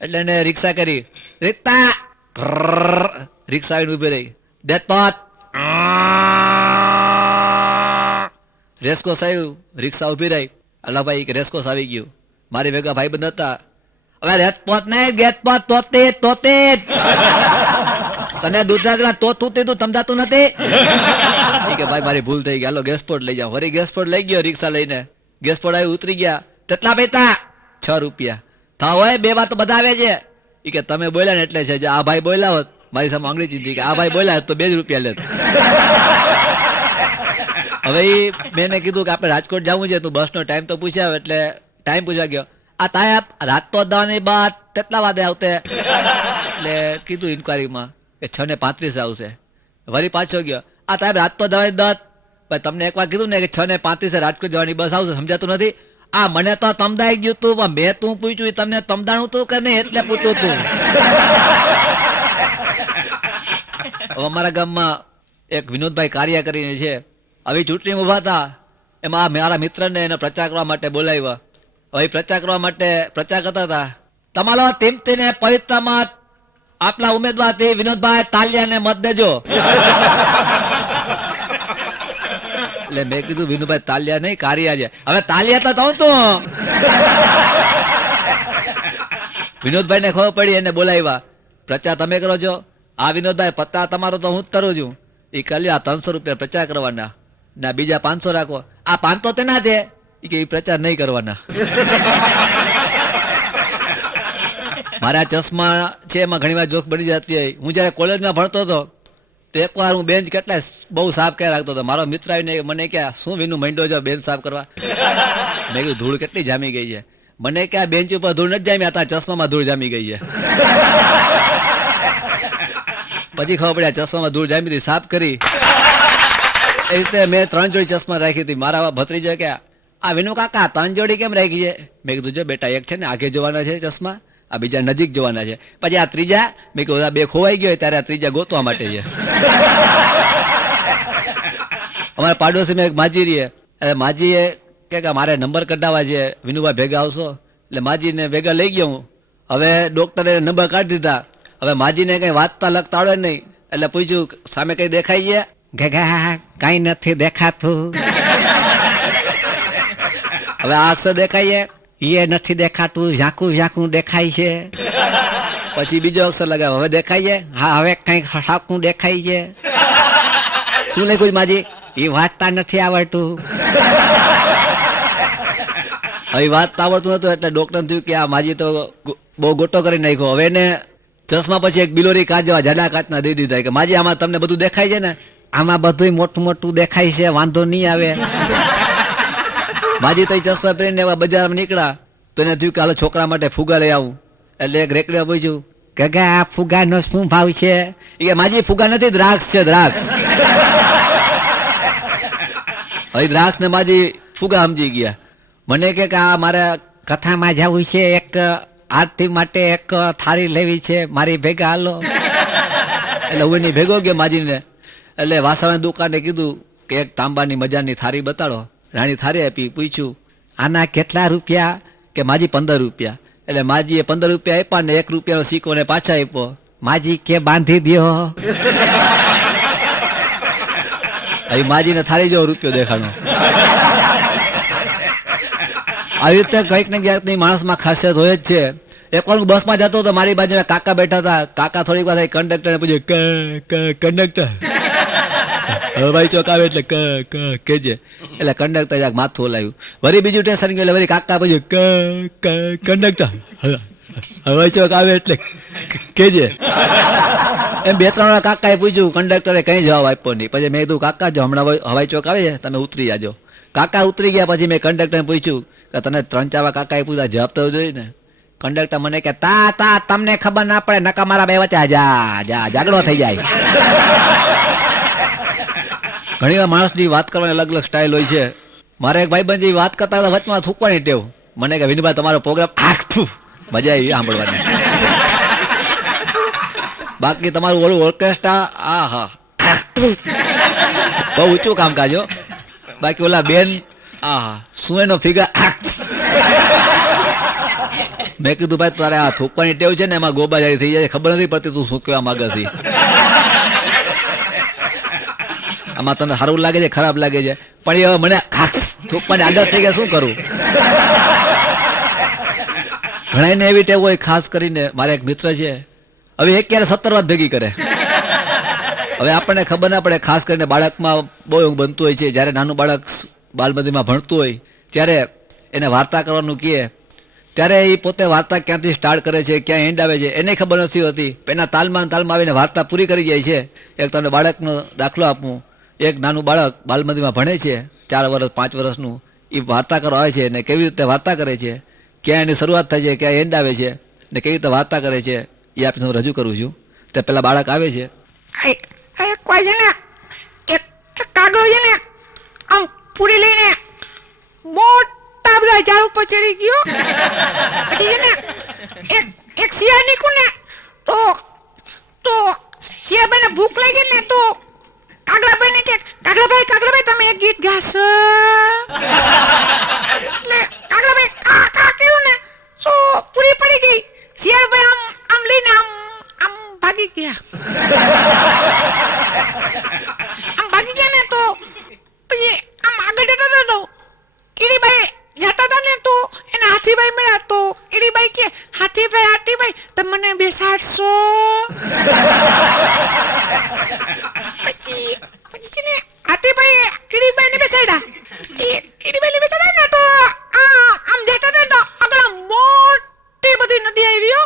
એટલે એને રિક્ષા કરી, રિક્ષા આવીને ઉભી રહી. દેતપત રેસકોસ આવ્યું, રિક્ષા ઉભી રહી. અલા ભાઈ રેસકોસ આવી ગયું. મારી ભેગા ભાઈ બંધ હતા. હવે રેતપોત ને ગેતપોત તોતે તને દૂધના તોતું તું સમજાતું નથી કે ભાઈ મારી ભૂલ થઈ ગઈ, હાલો ગેસપોટ લઈ જાઓ. વળી ગેસપોટ લઈ ગયો રિક્ષા લઈને. ગેસપોટ આવી ઉતરી ગયા. કેટલા પૈસા? 6 રૂપિયા. થા હોય 2 વાત તો બધા આવે છે. એ કે તમે બોલ્યા ને એટલે છે. જો આ ભાઈ બોલ્યા હોત મારી સામે આંગળી ચીંધી કે આ ભાઈ બોલ્યા તો 2 જ રૂપિયા લેત. હવે મેં કીધું કે આપણે રાજકોટ જવું છે, તું બસનો ટાઈમ તો પૂછ્યા. એટલે ટાઈમ પૂછવા ગયો. આ તાયા રાજકોટ જવાની બાદ કેટલા વાગે આવતે? એટલે કીધું ઇન્કવાયરીમાં કે 6:35 આવશે. વળી પાછો ગયો. આ સાહેબ રાજકોટ જવાની દત ભાઈ તમને એકવાર કીધું ને કે 6:35 રાજકોટ જવાની બસ આવશે, સમજાતું નથી? આ મને તો તમદાઈ ગયું તું, પણ મેં તું પૂછ્યું તમને તમદાણું તું કે નહીં એટલે પૂછતું તું. અમારા ગામમાં એક વિનોદભાઈ કાર્ય કરીને છે, આવી ચૂંટણી ઉભા હતા. એમાં મારા મિત્રને એને પ્રચાર કરવા માટે બોલાવ્યા. હવે પ્રચાર કરવા માટે પ્રચાર કરતા હતા. તમારો તીમતીને પવિત્ર મત આપના ઉમેદવાર વિનોદભાઈ તાલિયાને મત દેજો. એટલે મેં કીધું વિનુભાઈ તાલિયા નહીં કારિયા છે. હવે તાલિયા તો કહું તું. વિનોદભાઈ ને ખબર પડી, એને બોલાવ્યા. પ્રચાર તમે કરો છો? આ વિનોદભાઈ પત્તા તમારો તો હું જ કરું છું. એ કહ્યું આ 300 રૂપિયા પ્રચાર કરવાના ના બીજા 500 રાખો. આ 500 તેના છે કે એ પ્રચાર નહીં કરવાના. મારા ચશ્મા છે એમાં ઘણી વાર જોક બની જતી હોય. હું જયારે કોલેજમાં ભણતો હતો તો એકવાર હું બેન્ચ કેટલા બહુ સાફ કરી રાખતો હતો. મારો મિત્ર આવીને મને કે શું વિનુ મંડો છો બેન્ચ સાફ કરવા? મેં કીધું ધૂળ કેટલી જામી ગઈ છે. મને કે આ બેન્ચ ઉપર ધૂળ નથી જામી, આ ચશ્મામાં ધૂળ જામી ગઈ છે. પછી ખબર પડી આ ચશ્મામાં ધૂળ જામી હતી, સાફ કરી. એ રીતે મેં 3 જોડી ચશ્મા રાખી હતી. મારા ભત્રીજો કે આ વિનુ કાકા 3 જોડી કેમ રાખી છે? મેં કીધું જો બેટા એક છે ને આગે જોવાના છે ચશ્મા, આ બીજા નજીક જોવાના છે. પછી આ ત્રીજા મેં કીધું આ 2 ખોવાઈ ગયો ત્યારે આ ત્રીજા ગોતવા માટે છે. અમારા પાડોશીમાં એક માજી રહીએ. માજીએ કે મારે નંબર કઢાવવા છે, વિનુભાઈ ભેગા આવશો? એટલે માજીને ભેગા લઈ ગયો હું. હવે ડોક્ટરે નંબર કાઢી દીધા. હવે માજીને કઈ વાંચતા લખતા આવડે નહીં એટલે પૂછ્યું સામે કઈ દેખાય છે? કાંઈ નથી દેખાતું. હવે આ અક્ષર દેખાય એ નથી દેખાતું, ઝાંખું ઝાંખું દેખાય છે. પછી બીજો અક્ષર લગાવો, હવે દેખાય છે, હા હવે કંઈક હાકું દેખાય છે. શું લખ્યું છે માજી? એ વાંચતા નથી આવડતું. હવે વાંચતા આવડતું નતું એટલે ડોક્ટર થયું કે આ માજી તો બહુ ગોટો કરી નાખ્યો. હવે એને ચશ્મા પછી એક બિલોરી કાચ જેવા જાડા કાચના દઈ દીધા કે માજી આમાં તમને બધું દેખાય છે ને, આમાં બધું મોટું મોટું દેખાય છે, વાંધો નહીં આવે. માજી તો ચશ્મા પહેરીને એવા બજારમાં નીકળ્યા તો એને થયું કે હાલો છોકરા માટે ફુગા લઈ આવું. એટલે એક રેકડીમાં પૂછ્યું કે આ ફુગાનો શું ભાવ છે? એ કે માજી ફુગા નથી, દ્રાક્ષ છે, દ્રાક્ષ. હવે દ્રાક્ષ ને માજી ફુગા સમજી ગયા. મને કે આ મારે કથામાં જવું છે, એક આરતી માટે એક થાળી લેવી છે, મારી ભેગા હાલો. એટલે હું એની ભેગો ગયો માજીને. એટલે વાસણની દુકાને કીધું કે એક તાંબાની મજાની થાળી બતાડો. રાણી થાળી આપી. પૂછ્યું આના કેટલા રૂપિયા? કે માજી 15 રૂપિયા. એટલે માજીએ 15 રૂપિયા આપ્યા ને 1 રૂપિયાનો સિક્કો ને પાછા આપ્યો. માજી કે બાંધી દ્યો. હવે માજીને થાળી જેવો રૂપિયો દેખાડો. આવી રીતે કંઈક ને ક્યાંક ની માણસમાં ખાસિયત હોય જ છે. એકવાર હું બસમાં જતો તો મારી બાજુ કાકા બેઠા હતા. કાકા થોડીક વાર કંડક્ટરને પૂછ્યું કંડક્ટર હવે ભાઈ ચોક આવે એટલે કેજે. એટલે કંડક્ટર જરાક માથું હલાવ્યું. વળી બીજું સ્ટેશન ગયું એટલે વળી કાકા પૂછ્યું કંડક્ટર હવે ચોક આવે એટલે કેજે. એમ 2-3 કાકાએ પૂછ્યું, કંડક્ટરે કઈ જવાબ આપ્યો નહીં. પછી મેં કીધું કાકા જો હમણાં હવાઈ ચોક આવે છે તમે ઉતરી જાજો. કાકા ઉતરી ગયા. પછી મેં કંડક્ટરને પૂછ્યું કે તને 3-4 કાકાએ પૂછ્યા જવાબ તો જોઈએ ને. કંડક્ટર મને કે તા તમને ખબર ના પડે, નકા મારા બે વચ્ચે ઝાગડો થઈ જાય. ઘણી વાર માણસની વાત કરવાની અલગ અલગ સ્ટાઇલ હોય છે. મારે એક ભાઈબંધ વાત કરતા હતા વચમાં થૂકવાની ટેવ. મને કે વિનુભાઈ તમારો પ્રોગ્રામ મજા આવી સાંભળવાની. બાકી તમારું ઓલું ઓર્કેસ્ટ્રા હા બહુ ઊંચું કામકાજ હો. બાકી ઓલા બેન શું એનો ફિગર. મેં કીધું ભાઈ તારે આ થૂકવાની ટેવ છે ને એમાં ગોબાજારી થઈ જાય, ખબર નથી પડતી તું શું કહેવા માંગે છે. આમાં તને સારું લાગે છે ખરાબ લાગે છે, પણ એ મને થૂકવાની આદત થઈ ગયા, શું કરું. ઘણાને એવી ટેવ હોય. ખાસ કરીને મારે એક મિત્ર છે, હવે એક ક્યારે 17 વાત ભેગી કરે. હવે આપણને ખબર ના પડે. ખાસ કરીને બાળકમાં બહુ એવું બનતું હોય છે. જ્યારે નાનું બાળક બાલમંદિરમાં ભણતું હોય ત્યારે એને વાર્તા કરવાનું કહે ત્યારે એ પોતે વાર્તા ક્યાંથી સ્ટાર્ટ કરે છે, ક્યાં એન્ડ આવે છે એને ખબર નથી હોતી. એના તાલમાં આવીને વાર્તા પૂરી કરી જાય છે. એક તમને બાળકનો દાખલો આપું. એક નાનું બાળક બાલમંદિરમાં ભણે છે, 4 વર્ષ 5 વર્ષનું. એ વાર્તા કરવા આવે છે ને કેવી રીતે વાર્તા કરે છે, ક્યાં એની શરૂઆત થાય છે, ક્યાં એન્ડ આવે છે ને કેવી રીતે વાર્તા કરે છે એ આપણે હું રજૂ કરું છું. તે પેલા બાળક આવે છે. કાગળ છે ને આમ પૂરી લઈને મોટા બધા ઝાડ ઉપર ચડી ગયો. પછી છે ને એક શિયાળ નીકળ્યું ને તો શિયાળભાઈને ભૂખ લાગી ને તો કાગડાભાઈને કે કાગડાભાઈ તમે એક ગીત ગાશો. એટલે કાગડાભાઈ કા કર્યું ને તો પૂરી પડી ગઈ. શિયાળભાઈ આમ લઈને આમ ભાગી ગયા. આમ ભાગી ગયા ને તો પછી આમ આગળ જતા હતા તો કીડીબાઈ જતા હતા ને તો એને હાથીભાઈ મળ્યા. તો કીડીબાઈ કે હાથીભાઈ તમે મને બેસાડશો. પછી છે ને હાથીભાઈ કીડીબાઈને બેસાડ્યા. કીડીબાઈને બેસાડ્યા ને તો આમ જતા હતા તો આગળ મોટી બધી નદી આવી.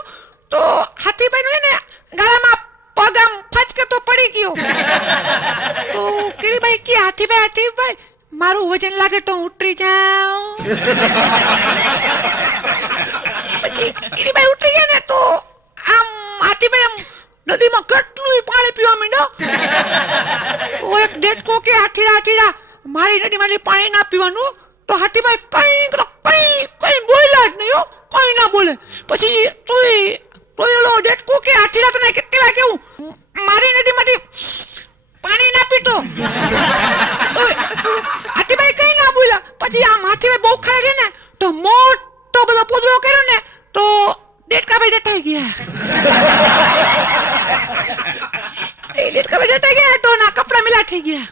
તો હાથીભાઈ ને ગાળામાં પગ આમ ફચકે તો પડી ગયો. તો કીડીબાઈ કે હાથીભાઈ મારું વજન લાગે તો ઉતરી જાઉં. પછી કીડીબાઈ ઉતરી ગયા ને તો આમ હાથીભાઈ આમ નદીમાં કેટલું પાણી પીવા માંડ્યો. એક ડેટકો કે હાથીડા મારી નદીમાંથી પાણી ના પીવાનું. તો હાથીભાઈ કઈ બોલ્યા જ નહીં, કઈ ના બોલે. પછી તોય ડેટકો કે હાથીડા તને કેટલી વાર કેવું મારી નદીમાંથી પાણી ના પીતો. હાથીભાઈ કઈ ના બોલ્યા. પછી આમ હાથીભાઈ બહુ ખરા છે ને તો મોટો બધો પૂજરો કર્યો ને તો ડેટકાભાઈ જતા ગયા. ડેટકાભાઈ જતા ગયા તો ના કપડા મિલા થઈ ગયા.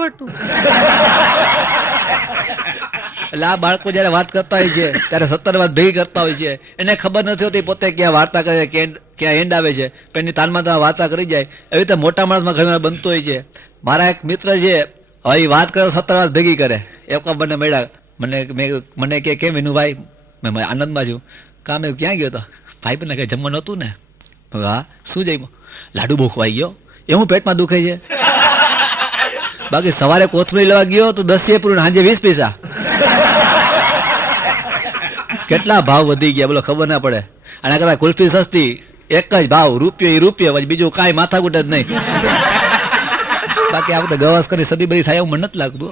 આવડતું. એટલે આ બાળકો જયારે વાત કરતા હોય છે ત્યારે 17 વાત ભેગી કરતા હોય છે, એને ખબર નથી હોતી પોતે ક્યાં વાર્તા કરે, ક્યાં એન્ડ આવે છે, પણ એની તાનમાં તો વાર્તા કરી જાય. એવી રીતે મોટા માણસમાં ઘણી વાર બનતું હોય છે. મારા એક મિત્ર છે, હવે વાત કરે 17 વાત ભેગી કરે. એક વાર મને મળ્યા, મને કે કેમ વિનુભાઈ, મેં આનંદમાં છું. કામ ક્યાં ગયો હતો? ભાઈ બને કઈ જમવાનું હતું ને? હા, શું જમ્યો? લાડુ બહુ ખવાઈ ગયો. એવું પેટમાં દુખે છે. બાકી સવારે કોથમીર લેવા ગયો તો 10 પૂરું, સાંજે 20 પૈસા. કેટલા ભાવ વધી ગયા બોલો, ખબર ના પડે. અને કદાચ કુલ્ફી સસ્તી, એક જ ભાવ, રૂપિયો એ રૂપિયો, પછી બીજું કાંઈ માથાકૂટ જ નહીં. બાકી આ બધા ગવાસ્કરની સદી બધી થાય એવું મને નથી લાગતું.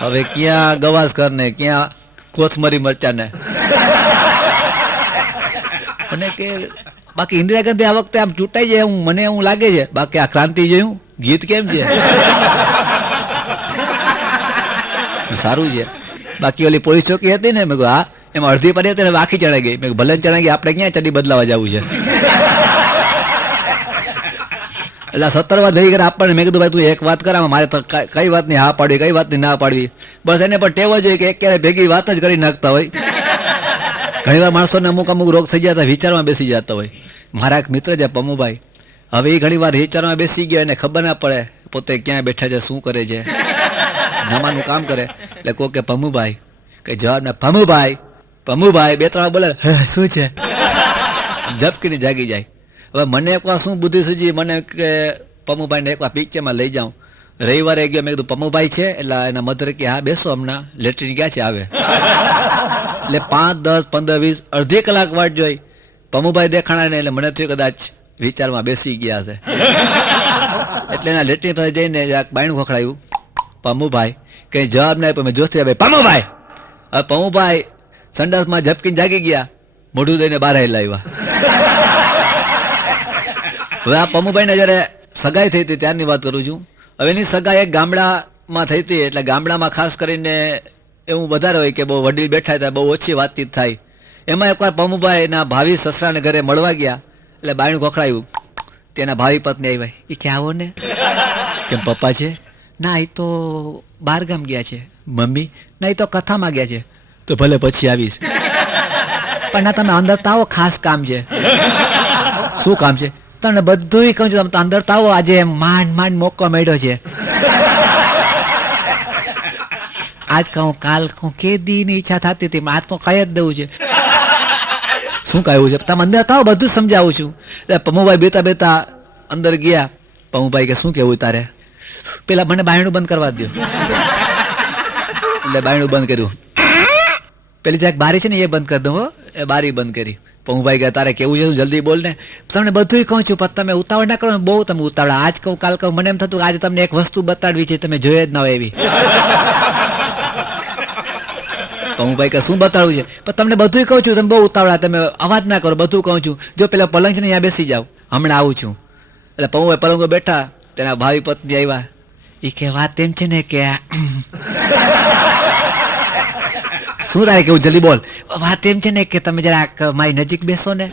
હવે ક્યાં ગવાસ્કર ને ક્યાં કોથમરી મરચા ને. મને કે બાકી ઇન્દિરા ગાંધી આ વખતે આમ ચૂંટાઈ જાય મને એવું લાગે છે. બાકી આ ક્રાંતિ જોયું ગીત કેમ છે, સારું છે. બાકી ઓલી પોલીસ ચોકી હતી ને, મેં કહ્યું હા, એમાં અડધી પડી હતી ને આખી ચણાઈ ગઈ. મેં ભલે ચણાઈ ગઈ, આપણે ક્યાં ચડી બદલાવા જવું છે? એટલે 17 વાત ભેગી કરે આપણને. મેં કીધું ભાઈ તું એક વાત કર, મારે તો કઈ વાતની હા પાડવી, કઈ વાતની ના પાડવી. બસ એને પણ ટેવ જ હોય કે એક ક્યારે ભેગી વાત જ કરી નાખતા હોય. ઘણી વાર માણસોને અમુક રોગ થઈ જતા, વિચારમાં બેસી જતા હોય. મારા એક મિત્ર છે પમુભાઈ, હવે એ ઘણી વાર વિચારમાં બેસી ગયા અને ખબર ના પડે પોતે ક્યાં બેઠા છે, શું કરે છે, નામાનું કામ કરે. એટલે કોઈ કે પમુભાઈ, કઈ જવાબ ના, પમુભાઈ 2-3 વાર બોલે શું છે, ઝપકીને જાગી જાય. હવે મને એકવાર શું બુદ્ધિ સૂજી, મને કે પમુભાઈને એકવાર પિક્ચરમાં લઈ જાઉં. રવિવારે ગયો, મેં કીધું પમુભાઈ છે? એટલે એના મધરે કે હા બેસો, હમણાં લેટ્રિન ક્યાં છે આવે. એટલે 5, 10, 15, 20 અડધી કલાક વાટ જોઈ. પમુભાઈ દેખાણા ને એટલે મને થયું કદાચ વિચારમાં બેસી ગયા છે. એટલે એના લેટ્રિન પાસે જઈને બાયણું ખોખડાયું, પમુભાઈ કઈ જવાબ ના આપ્યો. મેં જોસ્તી ભાઈ પમુભાઈ. હવે પમુભાઈ સંડાસમાં ઝપકીને જાગી ગયા, મોઢું દઈને બહાર લાવ્યા. હવે આ પમુભાઈને જયારે સગાઈ થઈ હતી ત્યારની વાત કરું છું. હવે એની સગાઈ એક ગામડામાં થઈ હતી. એટલે ગામડામાં ખાસ કરીને એવું વધારે હોય કે બહુ વડીલ બેઠા હતા, બહુ ઓછી વાતચીત થાય. એમાં એકવાર પમુભાઈ એના ભાવિ સસરાને ઘરે મળવા ગયા. એટલે બાયણું ખોખડાયું. તેના ભાવિ પત્ની આવી. એ કે આવો ને. કેમ પપ્પા છે? ના એ તો બહાર ગામ ગયા છે. મમ્મી? ના એ તો કથામાં ગયા છે. તો ભલે પછી આવીશ. પણ ના તમે અંદર તો આવો, ખાસ કામ છે. શું કામ છે? તમને બધું કહું છું, તમે અંદર તો આવો, આજે માંડ મોકો મળ્યો છે. આજ કહું કાલ કહું, કે દી ની ઈચ્છા થતી હતી, આજ તો કઈ જ દેવું છે. શું કહ્યું છે? તમે અંદર તો આવો, બધું સમજાવું છું. એટલે પમુભાઈ બેતા અંદર ગયા. પમુભાઈ કે શું કેવું તારે? પેલા મને બાયણું બંધ કરવા દો. એટલે બાયણું બંધ કર્યું. પેલી જ્યાં બારી છે ને એ બંધ કરી દઉં. એ બારી બંધ કરી. પમુભાઈ કે તારે કેવું છે, જલ્દી બોલ ને. તમને બધું કહું છું, પણ તમે ઉતાવળ ના કરો, બહુ તમે ઉતાવળ. આજ કહું કાલ કહું, મને એમ થતું આજે તમને એક વસ્તુ બતાડવી છે, તમે જોઈએ જ ના હોય એવી. પમુભાઈ કે શું બતાડવું છે? પણ તમને બધું કહું છું, તમે બહુ ઉતાવળા, તમે અવાજ ના કરો, બધું કહું છું. જો પેલા પલંગ છે ને ત્યાં બેસી જાઓ, હમણાં આવું છું. એટલે પમુભાઈ પલંગો બેઠા. તેના ભાવિ પત્ની આવ્યા. એ કે વાત એમ છે ને કે શું તારે કેવું, જલ્દી બોલ. વાત એમ છે ને કે તમે જરા મારી નજીક બેસો ને.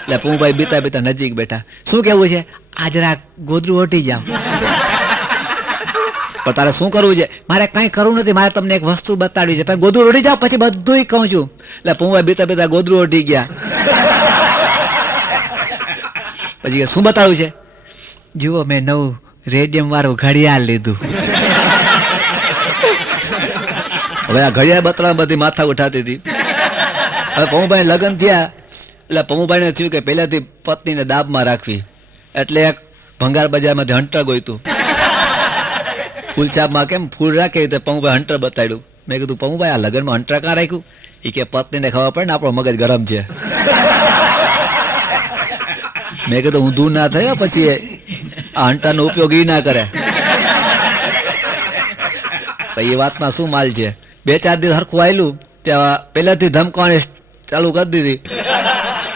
એટલે પમુભાઈ બેતા નજીક બેઠા. શું કેવું છે? આ જરા ગોદરું ઓઢી જાઓ. પણ તારે શું કરવું છે? મારે કઈ કરવું નથી, મારે તમને એક વસ્તુ બતાડવી છે. ગોદરું ઓઢી જાઓ, પછી બધું કહું છું. એટલે પમુભાઈ બેતા ગોદરું ઓઢી ગયા. પછી શું બતાડવું છે? જુઓ મેં નવું રેડિયમ વાળું ઘડિયાળ લીધું. હવે આ ઘડિયાળ બતરા બધી માથા ઉઠાતી હતી. હવે પમુભાઈ લગ્ન થયા. એટલે પમુભાઈને થયું કે પહેલાથી પત્નીને દાબમાં રાખવી. એટલે એક ભંગાર બજારમાંથી હંટર ગોઈતું. ફૂલછાપમાં કેમ ફૂલ રાખે તો પમુભાઈ હંટર બતાડ્યું. મેં કીધું પમુભાઈ આ લગ્નમાં હંટર કાં રાખ્યું? એ કે પત્નીને ખબર પડે ને આપણો મગજ ગરમ છે. મેં કીધું ઊંધું ના થયો, પછી આ હંટાનો ઉપયોગ ઈ ના કરે. એ વાતમાં શું માલ છે? 2-4 દિવસ હરખું આવેલું ત્યાં પહેલાથી ધમકાવાની ચાલુ કરી દીધી.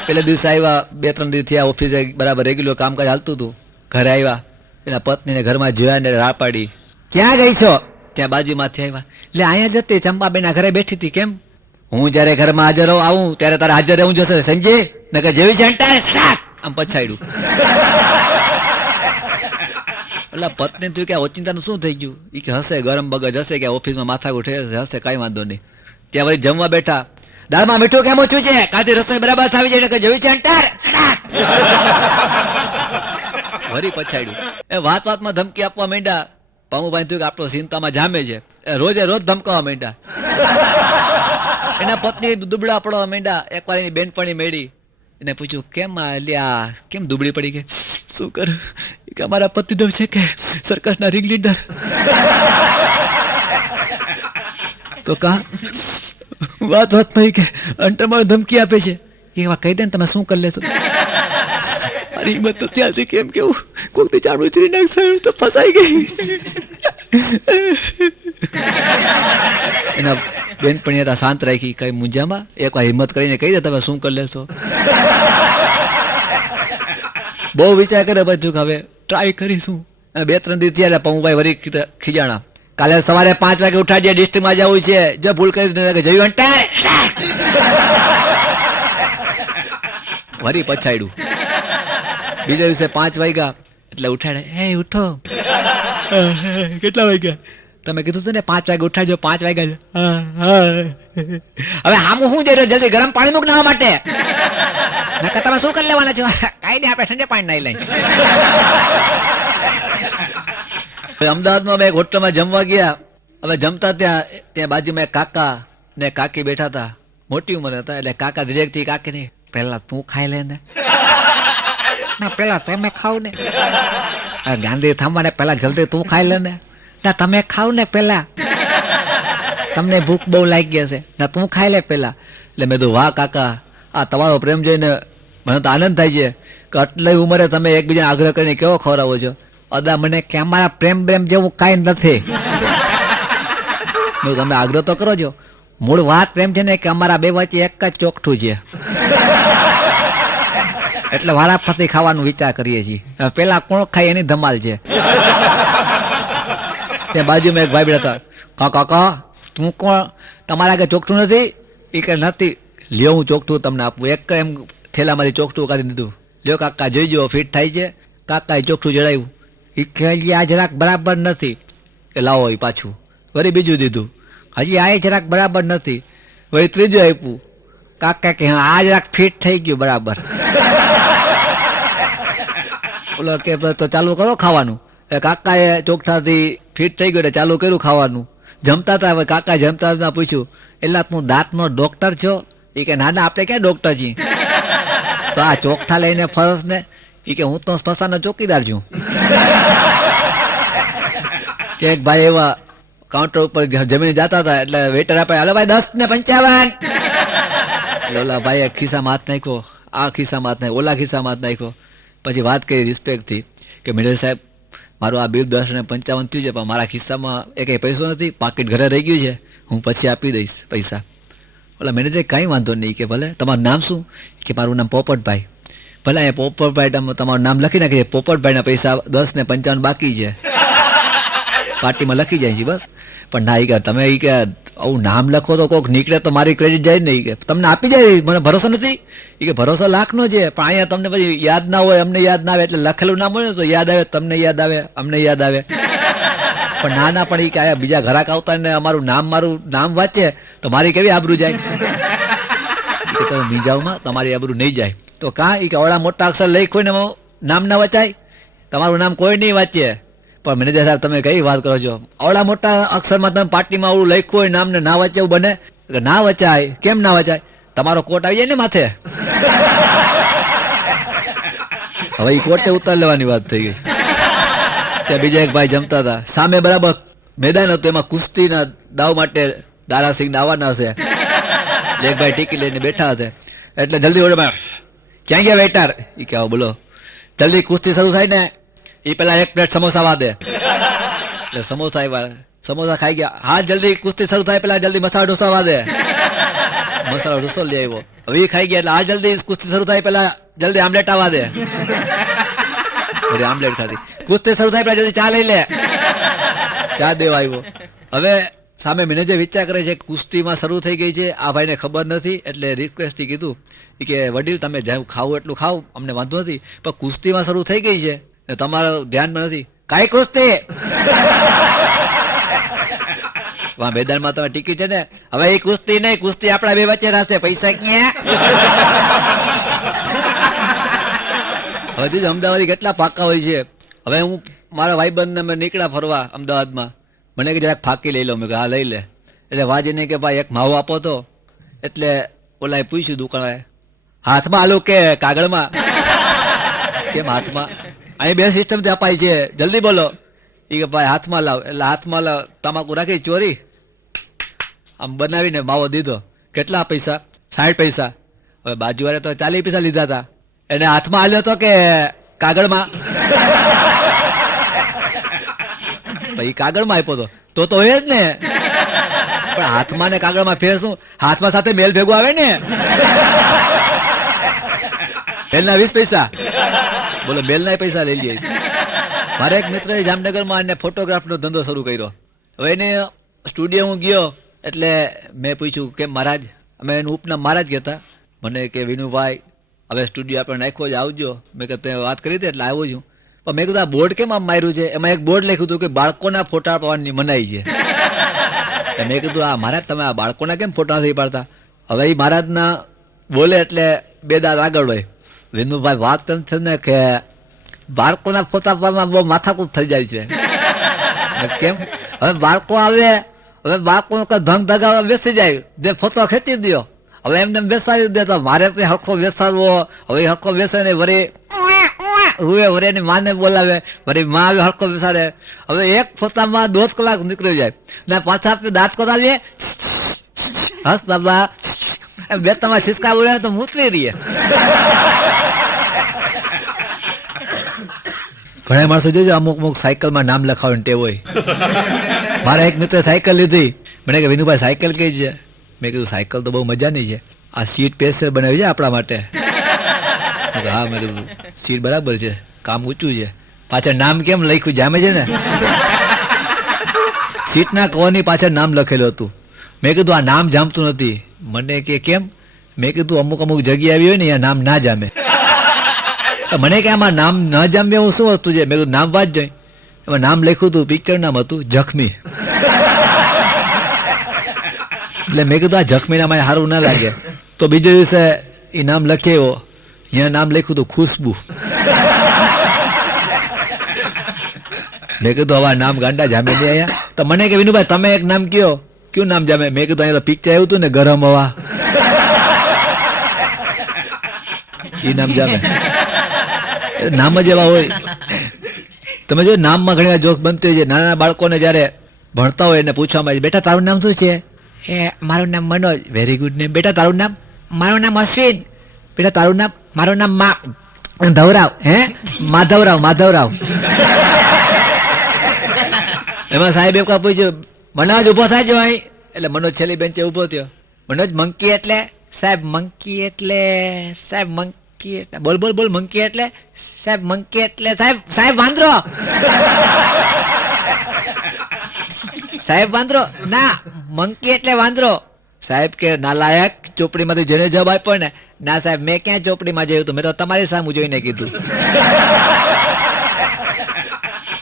પહેલા દિવસે આવ્યા, 2-3 દિવસ થયા, ઓફિસે બરાબર રેગ્યુલર કામકાજ હાલતું હતું. ઘરે આવ્યા, એના પત્નીને ઘરમાં જોયા ને રાહ પાડી. ક્યાં ગઈ છો? ત્યાં બાજુમાંથી આવ્યા. એટલે અહીંયા જતી ચંપાબેનના ઘરે બેઠી હતી. કેમ? હું જયારે ઘરમાં હાજર આવું ત્યારે તારે હાજર રહેવું જશે, સમજે? નકર જેવી છે આમ પછાડ્યું. એટલે પત્ની તું કે ઓચિંતાનું શું થઈ ગયું? એ કે હશે, ગરમ બગજ હશે, કે ઓફિસમાં માથા ઉઠે હશે, કાંઈ વાંધો નહીં. ત્યાં વળી જમવા બેઠા, દાળમાં મીઠું કેમ ઓછું છે? કાલથી રસોઈ બરાબર થાવી જાય કે જોયું છે અંટાર? વળી પછાડ્યું. એ વાતમાં ધમકી આપવા માંડ્યા. પમુભાઈ થયું કે આપણો ચિંતામાં જામે છે, એ રોજે રોજ ધમકાવા માંડ્યા. એના પત્ની દુબળા પડવા માંડ્યા. એકવાર એની બેનપણી મેળી, એને પૂછ્યું કેમ લ્યા કેમ દુબળી પડી ગઈ? શું કરું કે અમારા પતિદેવ છે કે સર્કસના રિંગ લીડર. તો કા વાત નહીં કે અંટરમાં ધમકી આપે છે. એ વાત કહી દે ને તમે શું કરી લેશો? મારી હિંમત તો ત્યાંથી કેમ કેવું કોઈકથી ચામડું ચીરી નાખશે તો ફસાઈ ગઈ. એના બેનપણીએ હતા શાંત રાખી, કઈ મૂંઝામાં એક વાર હિંમત કરીને કહી દે તમે શું કરી લેશો. બહુ વિચાર કરે બધું કે હવે ટ્રાય કરીશું. 2-3 દિવસ થયા પમુભાઈ વળી ખીજાણા. કાલે સવારે 5 વાગે ઉઠાડીએ, ડિસ્ટ્રિક્ટમાં જવું છે, જો ભૂલ કરી જયું અંટાર. વળી પછાડ્યું. બીજા દિવસે 5 વાગ્યા એટલે ઉઠાડે, હે ઉઠો. કેટલા વાગ્યા? તમે કીધું છે ને 5 વાગે ઉઠાડજો, 5 વાગ્યા. હવે હામું શું જઈ જલ્દી ગરમ પાણી મૂક નાવા માટે. નકર તમે શું કરી લેવાના છો? કાંઈ નહીં, આપણે ઠંડે પાણી નાઈ લઈ. અમદાવાદમાં અમે એક હોટલમાં જમવા ગયા. હવે જમતા ત્યાં બાજુમાં એક કાકા ને કાકી બેઠા હતા, મોટી ઉંમર હતા. એટલે કાકા ધીરેકથી કાકીને, પહેલા તું ખાઈ લે ને. ના પેલા તમે ખાવ ને. ગાંધી થાંભા પેલા જલ્દી તું ખાઈ લે ને. ના તમે ખાવ ને પેલા, તમને ભૂખ બહુ લાગી હશે. ના તું ખાઈ લે પેલા. એટલે મેં કીધું વાહ કાકા, આ તમારો પ્રેમ જોઈને મને તો આનંદ થાય છે કે આટલી ઉંમરે તમે એકબીજાને આગ્રહ કરીને કેવો ખવડાવો છો. અદા મને કે અમારા પ્રેમ જેવું કાંઈ નથી. તમે આગ્રહ તો કરો છો, મૂળ વાત પ્રેમ છે ને કે અમારા બે વચ્ચે એક જ ચોકઠું છે. એટલે વારાફરતી ખાવાનું વિચાર કરીએ છીએ. પેલા કોણ ખાય એની ધમાલ છે. ત્યાં બાજુમાં એક ભાઈ બેઠા હતા, કાકા તું કોણ, તમારા આગળ ચોકઠું નથી? એ કે નથી. લ્યો હું ચોકઠું તમને આપું. એક એમ થેલામાંથી ચોકઠું કાઢી દીધું. લ્યો કાકા જોઈજો ફિટ થાય છે. કાકાએ ચોકઠું જડાવ્યું. એ કે હજી આ જરાક બરાબર નથી. કે લાવો એ પાછું. વળી બીજું દીધું. હજી આ જરાક બરાબર નથી. વળી ત્રીજું આપ્યું. કાકા કે હા આ જરાક ફિટ થઈ ગયું બરાબર. બોલો કે તો ચાલુ કરો ખાવાનું. કાકાએ ચોકઠાથી ફિટ થઈ ગયું એટલે ચાલુ કર્યું ખાવાનું. જમતા હતા. હવે કાકા જમતા હતા પૂછ્યું, એટલે તું દાંતનો ડોક્ટર છો? એ કે ના ના આપણે ક્યાં ડોક્ટર છીએ. તો આ ચોકઠા લઈને ફરસ ને. એ કે હું તો સ્મશાનનો ચોકીદાર છું. કે એક ભાઈ એવા કાઉન્ટર ઉપર જમીને જતા હતા એટલે વેટર આપે, હાલો ભાઈ 10:55. ઓલા ભાઈએ ખિસ્સામાં હાથ નાખ્યો, આ ખિસ્સામાં હાથ નાખ્યો, ઓલા ખિસ્સામાં હાથ નાખ્યો. પછી વાત કરી રિસ્પેક્ટથી કે મેનેજર સાહેબ મારું આ બિલ 10:55 થયું છે, પણ મારા ખિસ્સામાં એકેય પૈસો નથી, પાકીટ ઘરે રહી ગયું છે, હું પછી આપી દઈશ પૈસા. ઓલા મેનેજર કાંઈ વાંધો નહીં કે ભલે. તમારું નામ શું? કે મારું નામ પોપટભાઈ. ભલે એ પોપટભાઈ તમારું નામ લખી નાખીએ. પોપટભાઈના પૈસા 10:55 બાકી છે, પાર્ટીમાં લખી જાય છે બસ. પણ ના, એ કે તમે એ કે આવું નામ લખો તો કોઈક નીકળે તો મારી ક્રેડિટ જાય નહીં. કે તમને આપી જાય, મને ભરોસો નથી. એ કે ભરોસો લાખનો છે, પણ અહીંયા તમને પછી યાદ ના હોય, અમને યાદ ના આવે. એટલે લખેલું નામ હોય ને તો યાદ આવે, તમને યાદ આવે, અમને યાદ આવે. પણ ના પણ એ કે આ બીજા ઘરાક આવતા ને મારું નામ વાંચે તો મારી કેવી આબરૂ જાય. કે તમે મીજાવમાં તમારી આબરૂ નહીં જાય. તો કાં એ કે ઓળા મોટા અક્ષર લઈ કોઈને નામ ના વચાય, તમારું નામ કોઈ નહીં વાંચે. પણ મેનેજર સાહેબ તમે કઈ વાત કરો છો? આવડા મોટા અક્ષરમાં તમે પાર્ટીમાં આવડું લખ્યું હોય નામને ના વચાય એવું બને? ના વચાય. કેમ ના વચાય? તમારો કોટ આવી જાય ને માથે. હવે એ કોટે ઉતાર લેવાની વાત થઈ ગઈ. ત્યાં બીજા એક ભાઈ જમતા હતા. સામે બરાબર મેદાન હતું, એમાં કુસ્તીના દાવ માટે દારાસિંહ આવવાના હશે. એક ભાઈ ટીકી લઈને બેઠા હશે. એટલે જલ્દી ઓર્ડર, ક્યાં ગયા વેટર? એ કે આવો બોલો. જલ્દી કુસ્તી શરૂ થાય ને એ પેલા 1 પ્લેટ સમોસા વા દે. એટલે સમોસા આવ્યા, સમોસા ખાઈ ગયા. હા જલ્દી કુસ્તી શરૂ થાય પેલા જલ્દી મસાલા ઢોસા વા દે. મસાલા ઢોસો લઈ આવ્યો. હવે એ ખાઈ ગયા એટલે હા જલ્દી કુસ્તી શરૂ થાય પેલા જલ્દી આમલેટ આવવા દે. આમલેટ ખાધી. કુસ્તી શરૂ થાય પેલા જલ્દી ચા લઈ લે. ચા દેવા આવ્યો. હવે સામે મેનેજર વિચાર કરે છે કુસ્તીમાં શરૂ થઈ ગઈ છે, આ ભાઈને ખબર નથી. એટલે રિક્વેસ્ટથી કીધું કે વડીલ તમે જેમ ખાવું એટલું ખાવ, અમને વાંધો નથી, પણ કુસ્તીમાં શરૂ થઈ ગઈ છે ને તમારા ધ્યાનમાં નથી. કાંઈ કુસ્તી વાહ મેદાનમાં તમે ટિકિટ છે ને હવે એ કુસ્તી નહીં, કુસ્તી આપણા બે વચ્ચે થશે. પૈસા ક્યાં? હવે અમદાવાદ કેટલા પાકા હોય છે. હવે હું મારા ભાઈબંધને મેં નીકળ્યા ફરવા અમદાવાદમાં, મને કે જરાક ફાકી લઈ લો. મેં હા લઈ લે. એટલે વાજીને કે ભાઈ એક માવો આપો તો. એટલે ઓલાએ પૂછ્યું દુકાનવાળાએ, હાથમાં આલું કે કાગળમાં? કેમ હાથમાં? અહીં બે સિસ્ટમથી અપાય છે, જલ્દી બોલો. એ કે ભાઈ હાથમાં લાવ. એટલે હાથમાં લાવ, તમાકુ રાખી ચોરી આમ બનાવીને માવો દીધો. કેટલા પૈસા? 60 પૈસા. હવે બાજુવાળે તો 40 પૈસા લીધા હતા. એને હાથમાં આલ્યો તો કે કાગળમાં? ભાઈ કાગળમાં આપ્યો તો તો હોય જ ને. પણ હાથમાં ને કાગળમાં ફેર શું? હાથમાં સાથે મેલ ભેગું આવે ને. મેલના 20 પૈસા. બોલો મેલના પૈસા લઈ લઈએ. મારા એક મિત્રએ જામનગરમાં એને ફોટોગ્રાફનો ધંધો શરૂ કર્યો. હવે એને સ્ટુડિયો હું ગયો એટલે મેં પૂછ્યું કે મહારાજ, અમે એનું ઉપનામ મહારાજ કહેતા. મને કે વિનુભાઈ હવે સ્ટુડિયો આપણે નાખ્યો જ, આવજો. મેં કે તે વાત કરી હતી એટલે આવ્યો છું. પણ મેં કીધું આ બોર્ડ કેમ આમ માર્યું છે? એમાં એક બોર્ડ લખ્યું હતું કે બાળકોના ફોટા પાડવાની મનાઈ છે. મેં કીધું આ મહારાજ તમે આ બાળકોના કેમ ફોટા નથી પાડતા? હવે એ મહારાજના બોલે એટલે 2 દાંત આગળ હોય. વિનુભાઈ વાત છે ને કે બાળકોના ફોટા પાડવામાં બહુ માથાકૂટ થઈ જાય છે. કેમ? હવે બાળકો આવે, હવે બાળકો ધંગ ધગાવવા બેસી જાય, જે ફોટો ખેંચી દો. હવે એમને બેસાડી દે તો મારે ત્યાં હરખો બેસાડવો. હવે હરખો બેસે ને વળી રૂએ વરે એની માને બોલાવે, વળી માં આવે હરખો બેસાડે. હવે એક ફોટામાં 2 કલાક નીકળી જાય ને પાછા આપણે દાંત કરાવીએ, હસ બાબા એમ 2 તમારે સિસકા બોલે તો મૂતરી રહીએ. ઘણા માણસો જોજો અમુક સાયકલમાં નામ લખાવીને ટેવ હોય. મારા એક મિત્રે સાયકલ લીધી. મને કે વિનુભાઈ સાયકલ કઈ છે? મેં કીધું સાયકલ તો બહુ મજાની છે, આ સીટ સ્પેશિયલ બનાવી છે આપણા માટે. હા મેં કીધું સીટ બરાબર છે, કામ ઊંચું છે. પાછળ નામ કેમ લખ્યું જામે છે ને? સીટના કવરની પાછળ નામ લખેલું હતું. મેં કીધું આ નામ જામતું નથી. મને કે કેમ? મેં કીધું અમુક જગ્યા આવી હોય ને અહીંયા નામ ના જામે. મને કે આમાં નામ ન જામે એવું શું વસ્તુ છે? મેં કીધું નામ વાંચ જાય. એમાં નામ લખ્યું હતું, પિક્ચર નામ હતું જખમી. એટલે મેં કીધું આ જખમી નામ સારું ના લાગે. તો બીજે દિવસે એ નામ લખ્યો, અહીંયા નામ લખ્યું હતું ખુશ્બુ. મેં કીધું હવે નામ ગાંડા જામે નહીં આયા. તો મને કે વિનુભાઈ તમે એક નામ કયો, કયું નામ જામે? મેં કીધું અહીંયા તો પિક્ચર આવ્યું હતું ને ગરમ હવા, એ નામ જામે. નામ જ એવા હોય. તમે જો નામમાં ઘણી વાર જોક બનતી હોય છે. નાના બાળકોને જ્યારે ભણતા હોય એને પૂછવામાં આવે, બેટા તારું નામ શું છે? મારું નામ મનોજ. Very good name. બેટા તારું નામ? મારું નામ અશ્વિન. બેટા તારું નામ? મારું નામ ધવરાવ. માધવરાવ. એમાં સાહેબ એક વાર પૂછ્યું, મનોજ ઉભો થાજો અહીં. એટલે મનોજ છેલ્લી બેન્ચે ઉભો થયો. મનોજ મંકી એટલે? સાહેબ મંકી એટલે બોલ મંકી એટલે? સાહેબ મંકી એટલે સાહેબ વાંદરો. સાહેબ વાંદરો? ના, મંકી એટલે વાંદરો. સાહેબ કે નાલાયક, ચોપડીમાંથી જેને જવાબ આપ્યો ને. ના સાહેબ મેં ક્યાં ચોપડીમાં જોયું હતું, મેં તો તમારી સામે જોઈને કીધું.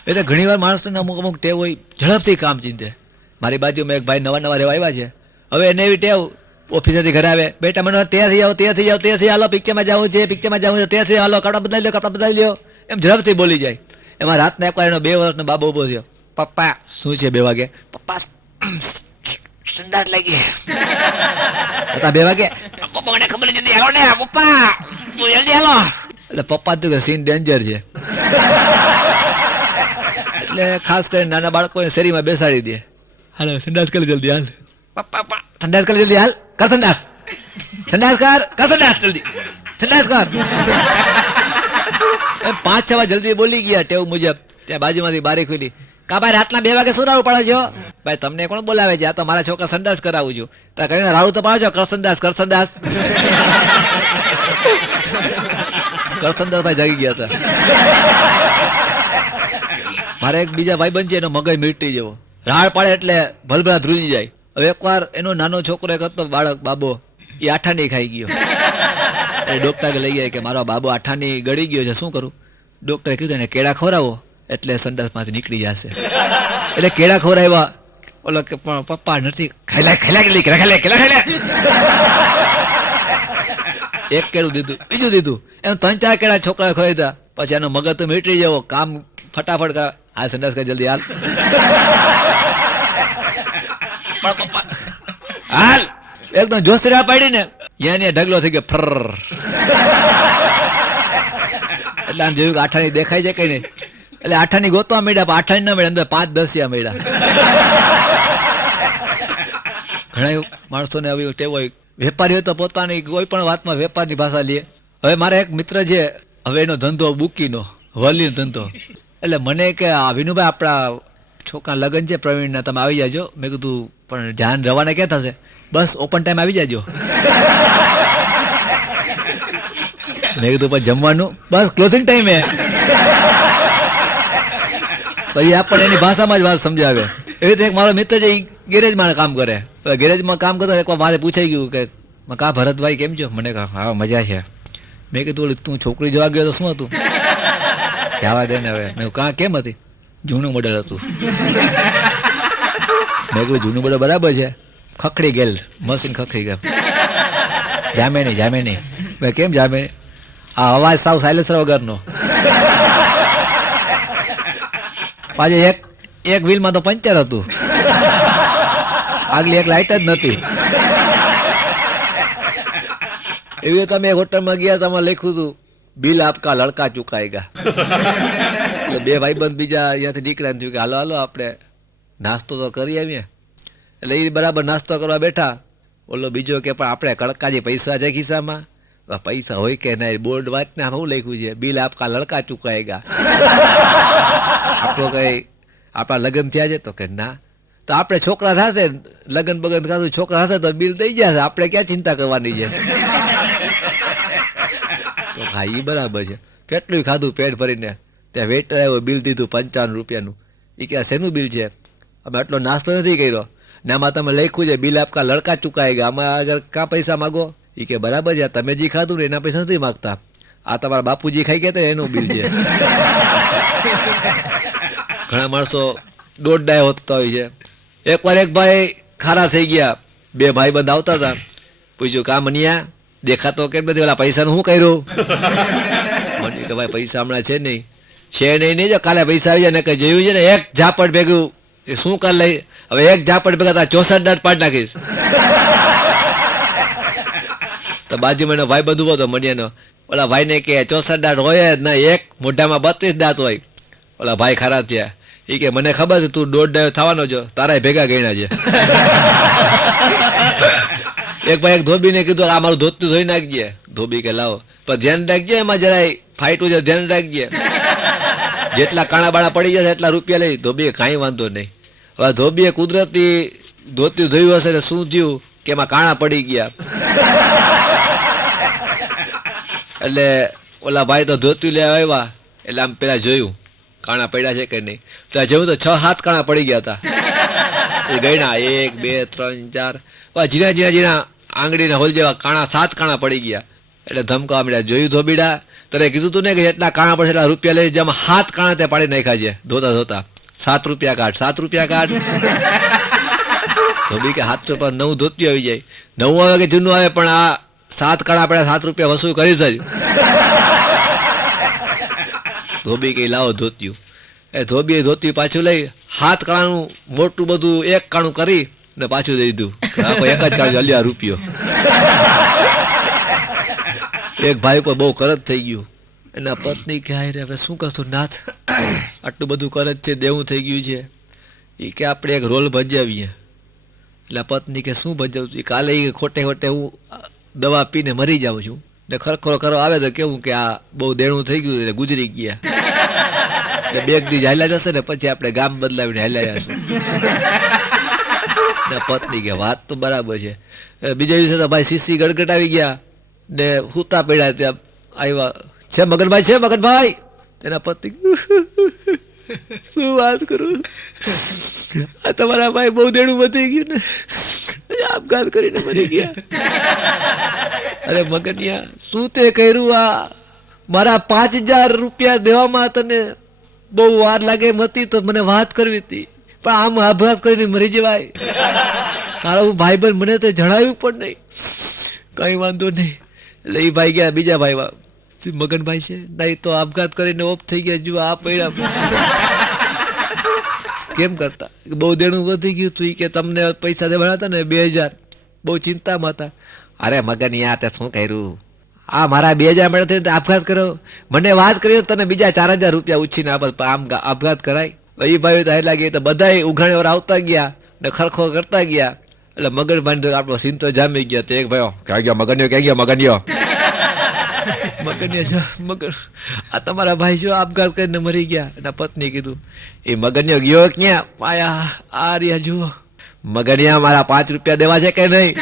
એટલે ઘણી વાર માણસોને અમુક ટેવ હોય, ઝડપથી કામ ચીંધે. મારી બાજુમાં એક ભાઈ નવા રહેવા આવ્યા છે. હવે એને એવી ટેવ, ઓફિસેથી ઘરે આવે, બેટા મને ત્યાંથી હાલો, પિક્ચરમાં જવું છે, ત્યાંથી હાલો, કપડા બદલાવી લ્યો. એમ ઝડપથી બોલી જાય. એમાં રાતના એકવાર એનો 2 વર્ષનો બાબો ઉભો થયો. પપ્પા શું છે? 2 વાગે. પપ્પા સંડાસ લાગી. 2 વાગે. પપ્પા મને ખબર નથી, હાલો ને પપ્પા જલ્દી હાલો. એટલે પપ્પા તો કે સીન ડેન્જર છે. એટલે ખાસ કરીને નાના બાળકોને શેરીમાં બેસાડી દે. હાલો સંડાસ કરી જલ્દી હાલ. પપ્પા સંડાસ કરી જલ્દી હાલ. કર સંડાસ જલ્દી. સંડાસ કર. 5-6 વાર જલ્દી બોલી ગયા ટેવ મુજબ. ત્યાં બાજુમાંથી બારી ખુલી. કા ભાઈ રાતના 2 વાગે શું રાડું પાડો છો? ભાઈ તમને કોણ બોલાવે છે? આ તો મારા છોકરા સંડાસ કરાવું છું. ત્યાં કહીને રાડું તો પાડો છો. કર સંડાસ. ભાઈ જાગી ગયા હતા. મારે એક બીજા ભાઈબંધ છે, એનો મગજ મીટી જેવો. રાડ પાડે એટલે ભલભલા ધ્રુજી જાય. હવે એકવાર એનો નાનો છોકરો એક હતો બાળક બાબો, એ આઠાની ખાઈ ગયો. ડોક્ટર લઈ ગયા કે મારો બાબો આઠાની ગળી ગયો છે, શું કરું? ડોક્ટરે કીધું એને કેળા ખવડાવો. એટલે સંડાસમાંથી નીકળી જશે. એટલે કેળા ખવડાવ્યા. ઓલો કે પણ પપ્પા નથી, ખાઈ લે. એક કેળું દીધું, બીજું દીધું, એમ 3-4 કેળા છોકરા ખવડાવ્યા. પછી એનો મગજ તો મીટરી જવો, કામ ફટાફટ કર, આ સંડાસ કર જલ્દી હાલ. પણ પપ્પા હાલ, એકદમ જોસરા પાડી ને યાની ઢગલો થઈ ગયો ફર. એટલે આમ જોયું કે આઠાની દેખાય છે કઈ નહીં, એટલે આઠાની ગોતવા મળ્યા, પણ આઠાની ના મળ્યા, અંદર 5-10 મળ્યા. ઘણા માણસોને આવી ટેવ હોય, વેપારીઓ તો પોતાની કોઈ પણ વાતમાં વેપારની ભાષા લે. હવે મારા એક મિત્ર છે, હવે એનો ધંધો બુકીનો, વલીનો ધંધો. એટલે મને કે વિનુભાઈ આપણા છોકરા લગ્ન છે પ્રવીણના, તમે આવી જાજો. મેં કીધું પણ ધ્યાન રવાના ક્યાં થશે? બસ ઓપન ટાઈમ આવી જાજો. મેં કીધું પણ જમવાનું? બસ ક્લોઝિંગ ટાઈમે. પછી આપણને એની ભાષામાં જ વાત સમજાવે. એવી રીતે એક મારો મિત્ર છે, એ ગેરેજમાં કામ કરે. ગેરેજમાં કામ કરતો એકવાર મારે પૂછાઈ ગયું કે કા ભરતભાઈ કેમ છો? મને કહા હા મજા છે. મેં કીધું તું છોકરી જોવા ગયો તો શું હતું? જવા દે ને હવે. મેં કાં કેમ હતી? જૂનું મોડેલ હતું. મેં કહ્યું જૂનું મોડેલ બરાબર છે, ખખડી ગયેલ, મશીન ખખડી ગયેલ, જામે નહીં. મેં કેમ જામે? આ અવાજ સાવ સાયલેન્સર વગરનો. પાછી એક વ્હીલમાં તો પંચર હતું, આગલી એક લાઇટ જ નથી. એવી તમે એક હોટલમાં ગયા, તમે લખ્યું હતું બિલ આપકા લડકા ચુકાએગા. બે ભાઈબંધ બીજા અહીંયાથી નીકળ્યા થયું કે હાલો આપણે નાસ્તો તો કરી આવીએ. એટલે એ બરાબર નાસ્તો કરવા બેઠા. ઓલો બીજો કે પણ આપણે કડકાજી પૈસા છે ખિસ્સામાં? પૈસા હોય કે નહીં, બોર્ડ વાંચને આમાં શું લખ્યું છે? બિલ આપકા લડકા ચુકાએગા. આપણો કઈ આપણા લગ્ન થયા છે? તો કે ના. તો આપણે છોકરા થશે, લગ્ન બગન થશે, છોકરા હશે તો બિલ દઈ જશે, આપણે ક્યાં ચિંતા કરવાની છે? તો હા એ બરાબર છે. કેટલું ખાધું પેટ ભરીને. ત્યાં વેટર આવ્યો, બિલ દીધું 55 રૂપિયાનું. એ કે શેનું બિલ છે? અમે આટલો નાસ્તો નથી કર્યો ને આમાં તમે લખ્યું છે બિલ આપકા લડકા ચુકાએગા, આમાં આગળ કાં પૈસા માગો? એ કે બરાબર છે, તમે જે ખાધું ને એના પૈસા નથી માગતા, આ તમારા બાપુજી ખાઈ ગયા હતા એનું બિલ છે. ઘણા માણસો દોડડાય હોતા હોય છે. એકવાર એક ભાઈ ખારા થઈ ગયા, બે ભાઈ બંધ આવતા હતા, પૂછ્યું કા મનિયા દેખાતો કેમ નથી, ઓલા પૈસાનું શું કર્યું? મને કે ભાઈ પૈસા હમણાં છે નહીં જો કાલે પૈસા આવી જાય ને કઈ જોયું છે ને એક ઝાપટ ભેગું એ શું કર લઈ, હવે એક ઝાપટ ભેગા 64 દાંત પાડી નાખીશ. તો બાજુમાં એનો ભાઈ બધું હતો મનિયાનો, ઓલા ભાઈ ને કે 64 દાંત હોય જ ના, એક મોઢામાં 32 દાંત હોય. ઓલા ભાઈ ખરા થયા. એ કે મને ખબર છે તું દોઢ ડાયો થવાનો છો, તારા ભેગા ગણ્યા છે. એક ભાઈ એક ધોબીને કીધું આ મારું ધોતું ધોઈ નાખજે. ધોબી કે લાવો પણ ધ્યાન રાખજે, એમાં જરાય ફાઈટું છે ધ્યાન રાખજે, જેટલા કાણા બાણા પડી જશે એટલા રૂપિયા લઈ. ધોબીએ કાંઈ વાંધો નહીં. હવે ધોબીએ કુદરતી ધોતું ધોયું હશે એટલે શું થયું કે એમાં કાણા પડી ગયા. એટલે ઓલા ભાઈ તો ધોતું લેવા આવ્યા, એટલે આમ પેલા જોયું કાણા પડ્યા છે કે નહીં. તો જોયું તો 6-7 કાણા પડી ગયા હતા. એ ગયના 1 2 3 4 ઝીણા આંગળીના હોલ જેવા કાણા 7 કાણા પડી ગયા. એટલે ધમકાવા મળ્યા. જોયું ધોબીડા, તને કીધું તું ને કે જેટલા કાણા પડશે એટલા રૂપિયા લઈ, જેમાં 7 કાણા તે પાડી નાખ્યા છે ધોતા 7 રૂપિયા કાઢ, 7 રૂપિયા કાઢ. ધોબી કે 7 રૂપિયા નવું ધોતી આવી જાય, નવું આવે કે જૂનું આવે, પણ આ 7 કાણા પડ્યા 7 રૂપિયા વસૂલ કરીશ જ. ધોબી કે લાવો ધોત્યું. એ ધોબીએ ધોત્યું પાછું લઈ 7 કાણાનું મોટું બધું એક કાણું કરી ને પાછું દઈ દીધું. એક જ કાઢ હલ્યા રૂપિયો. એક ભાઈ પર બહુ કરજ થઈ ગયું. એના પત્ની કે હાય રે હવે શું કરશું નાથ, આટલું બધું કરજ છે, દેવું થઈ ગયું છે. એ કે આપણે એક રોલ ભજાવીએ. એટલે પત્ની કે શું ભજાવું? કાલે ખોટે હું દવા પીને મરી જાઉં છું ને ખરખરો કરો આવે તો કેવું કે આ બહુ દેણું થઈ ગયું એટલે ગુજરી ગયા. એટલે 2 દી હાલ્યા જશે ને પછી આપણે ગામ બદલાવીને હાલ્યા જશું. ને પત્ની કે વાત તો બરાબર છે. બીજા દિવસે તો ભાઈ સીસી ગડગડાવી ગયા ને સૂતા પડ્યા. ત્યાં આવ્યા, છે મગનભાઈ? તેના પતિ શું વાત કરું, આ તમારા ભાઈ બહુ દેણું વધી ગયું ને, આપઘાત કરીને મરી ગયા. અરે મગનિયા શું તે કર્યું? આ મારા 5000 રૂપિયા દેવામાં તને બહુ વાર લાગે એમ હતી તો મને વાત કરવી હતી, પણ આમ આપઘાત કરીને મરી જવાય. તારો ભાઈબંધ મને તો જણાવ્યું પણ નહીં. કઈ વાંધો નહીં. એટલે એ ભાઈ ગયા, બીજા ભાઈ મગનભાઈ છે નહીં તો આપઘાત કરીને ઓફ થઈ ગયા. જુઓ આ પડ્યા કેમ કરતા, બહુ દેણું વધી ગયું તું કે તમને પૈસા દેવાના હતા ને 2000, બહુ ચિંતામાં હતા. અરે મગન યાર તે શું કર્યું, આ મારા 2000 મળે થઈને આપઘાત કર્યો. મને વાત કરી તને બીજા 4000 રૂપિયા ઉછીને આમ આપઘાત કરાય. એ ભાઈ તો લાગી તો બધા ઉઘાણી વાર આવતા ગયા ને ખરખો કરતા ગયા. એટલે મગનભાઈ આપણો સીન તો જામી ગયા. તો એક ભાઈ ક્યાં ગયા મગન્યો, ક્યાં ગયા મગન્યો, મગન્યો મગન આ તમારા ભાઈ જો આપઘાત કરીને મરી ગયા. એના પત્ની કીધું એ મગન્યો ગયો ક્યાં, પાયા આ રહ્યા જુઓ. મગનિયા મારા 5 રૂપિયા દેવા છે કે નહીં,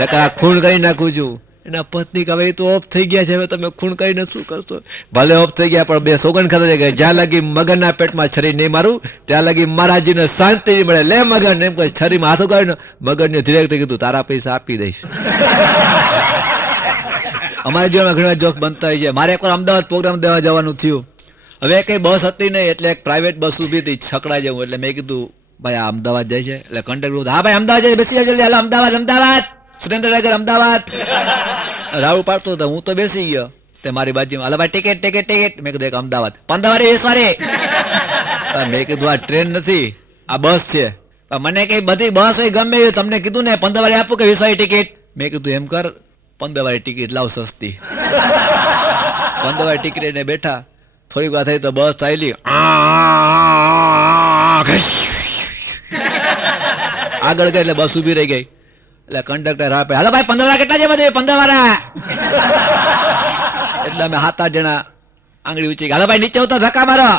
નકર ખૂન કરી નાખું છું. એના પત્ની કે હવે તો ઓફ થઈ ગયા છે, હવે તમે ખૂન કરીને શું કરશો. ભલે ઓફ થઈ ગયા પણ 2 સોગંદ ખાતા કે જ્યાં લગી મગનના પેટમાં છરી નહીં મારું ત્યાં લગી મહારાજીને શાંતિ નહીં મળે. લે મગન એમ કહે છરીમાં હાથો કાઢીને મગનને ધીરે કીધું તારા પૈસા આપી દઈશ. અમારા જીવનમાં ઘણા જોક બનતા હોય છે. મારે એકવાર અમદાવાદ પ્રોગ્રામ દેવા જવાનું થયું. હવે કઈ બસ હતી નહીં એટલે એક પ્રાઇવેટ બસ ઊભી હતી છકડા જવું. એટલે મેં કીધું ભાઈ આ અમદાવાદ જાય છે. એટલે કંડક્ટર હા ભાઈ અમદાવાદ જાય, બેસી જાય જલ્દી, હાલો અમદાવાદ અમદાવાદ સુરેન્દ્રનગર અમદાવાદ. રાડું પાડતો હતો, હું તો બેસી ગયો. તે મારી બાજુમાં હાલો ભાઈ ટિકિટ ટિકિટ ટિકિટ. મેં કીધું એક અમદાવાદ 15 વેસવારે. મેં કીધું આ ટ્રેન નથી આ બસ છે. મને કઈ બધી બસ હોય ગમે એ તમને કીધું ને 15 આપું કે 20 ટિકિટ. મેં કીધું એમ કર 15 ટિકિટ લાવ સસ્તી. 15 ટિકિટ એને બેઠા. થોડીક વાર થઈ તો બસ ચાલી આગળ ગઈ એટલે બસ ઉભી રહી ગઈ. એટલે કંડક્ટર આપે હાલો ભાઈ 15 કેટલા છે બધે 15 વાળા. એટલે અમે 7-8 જણા આંગળી ઊંચી હાલો ભાઈ નીચે ઉતર ધક્કા મારો.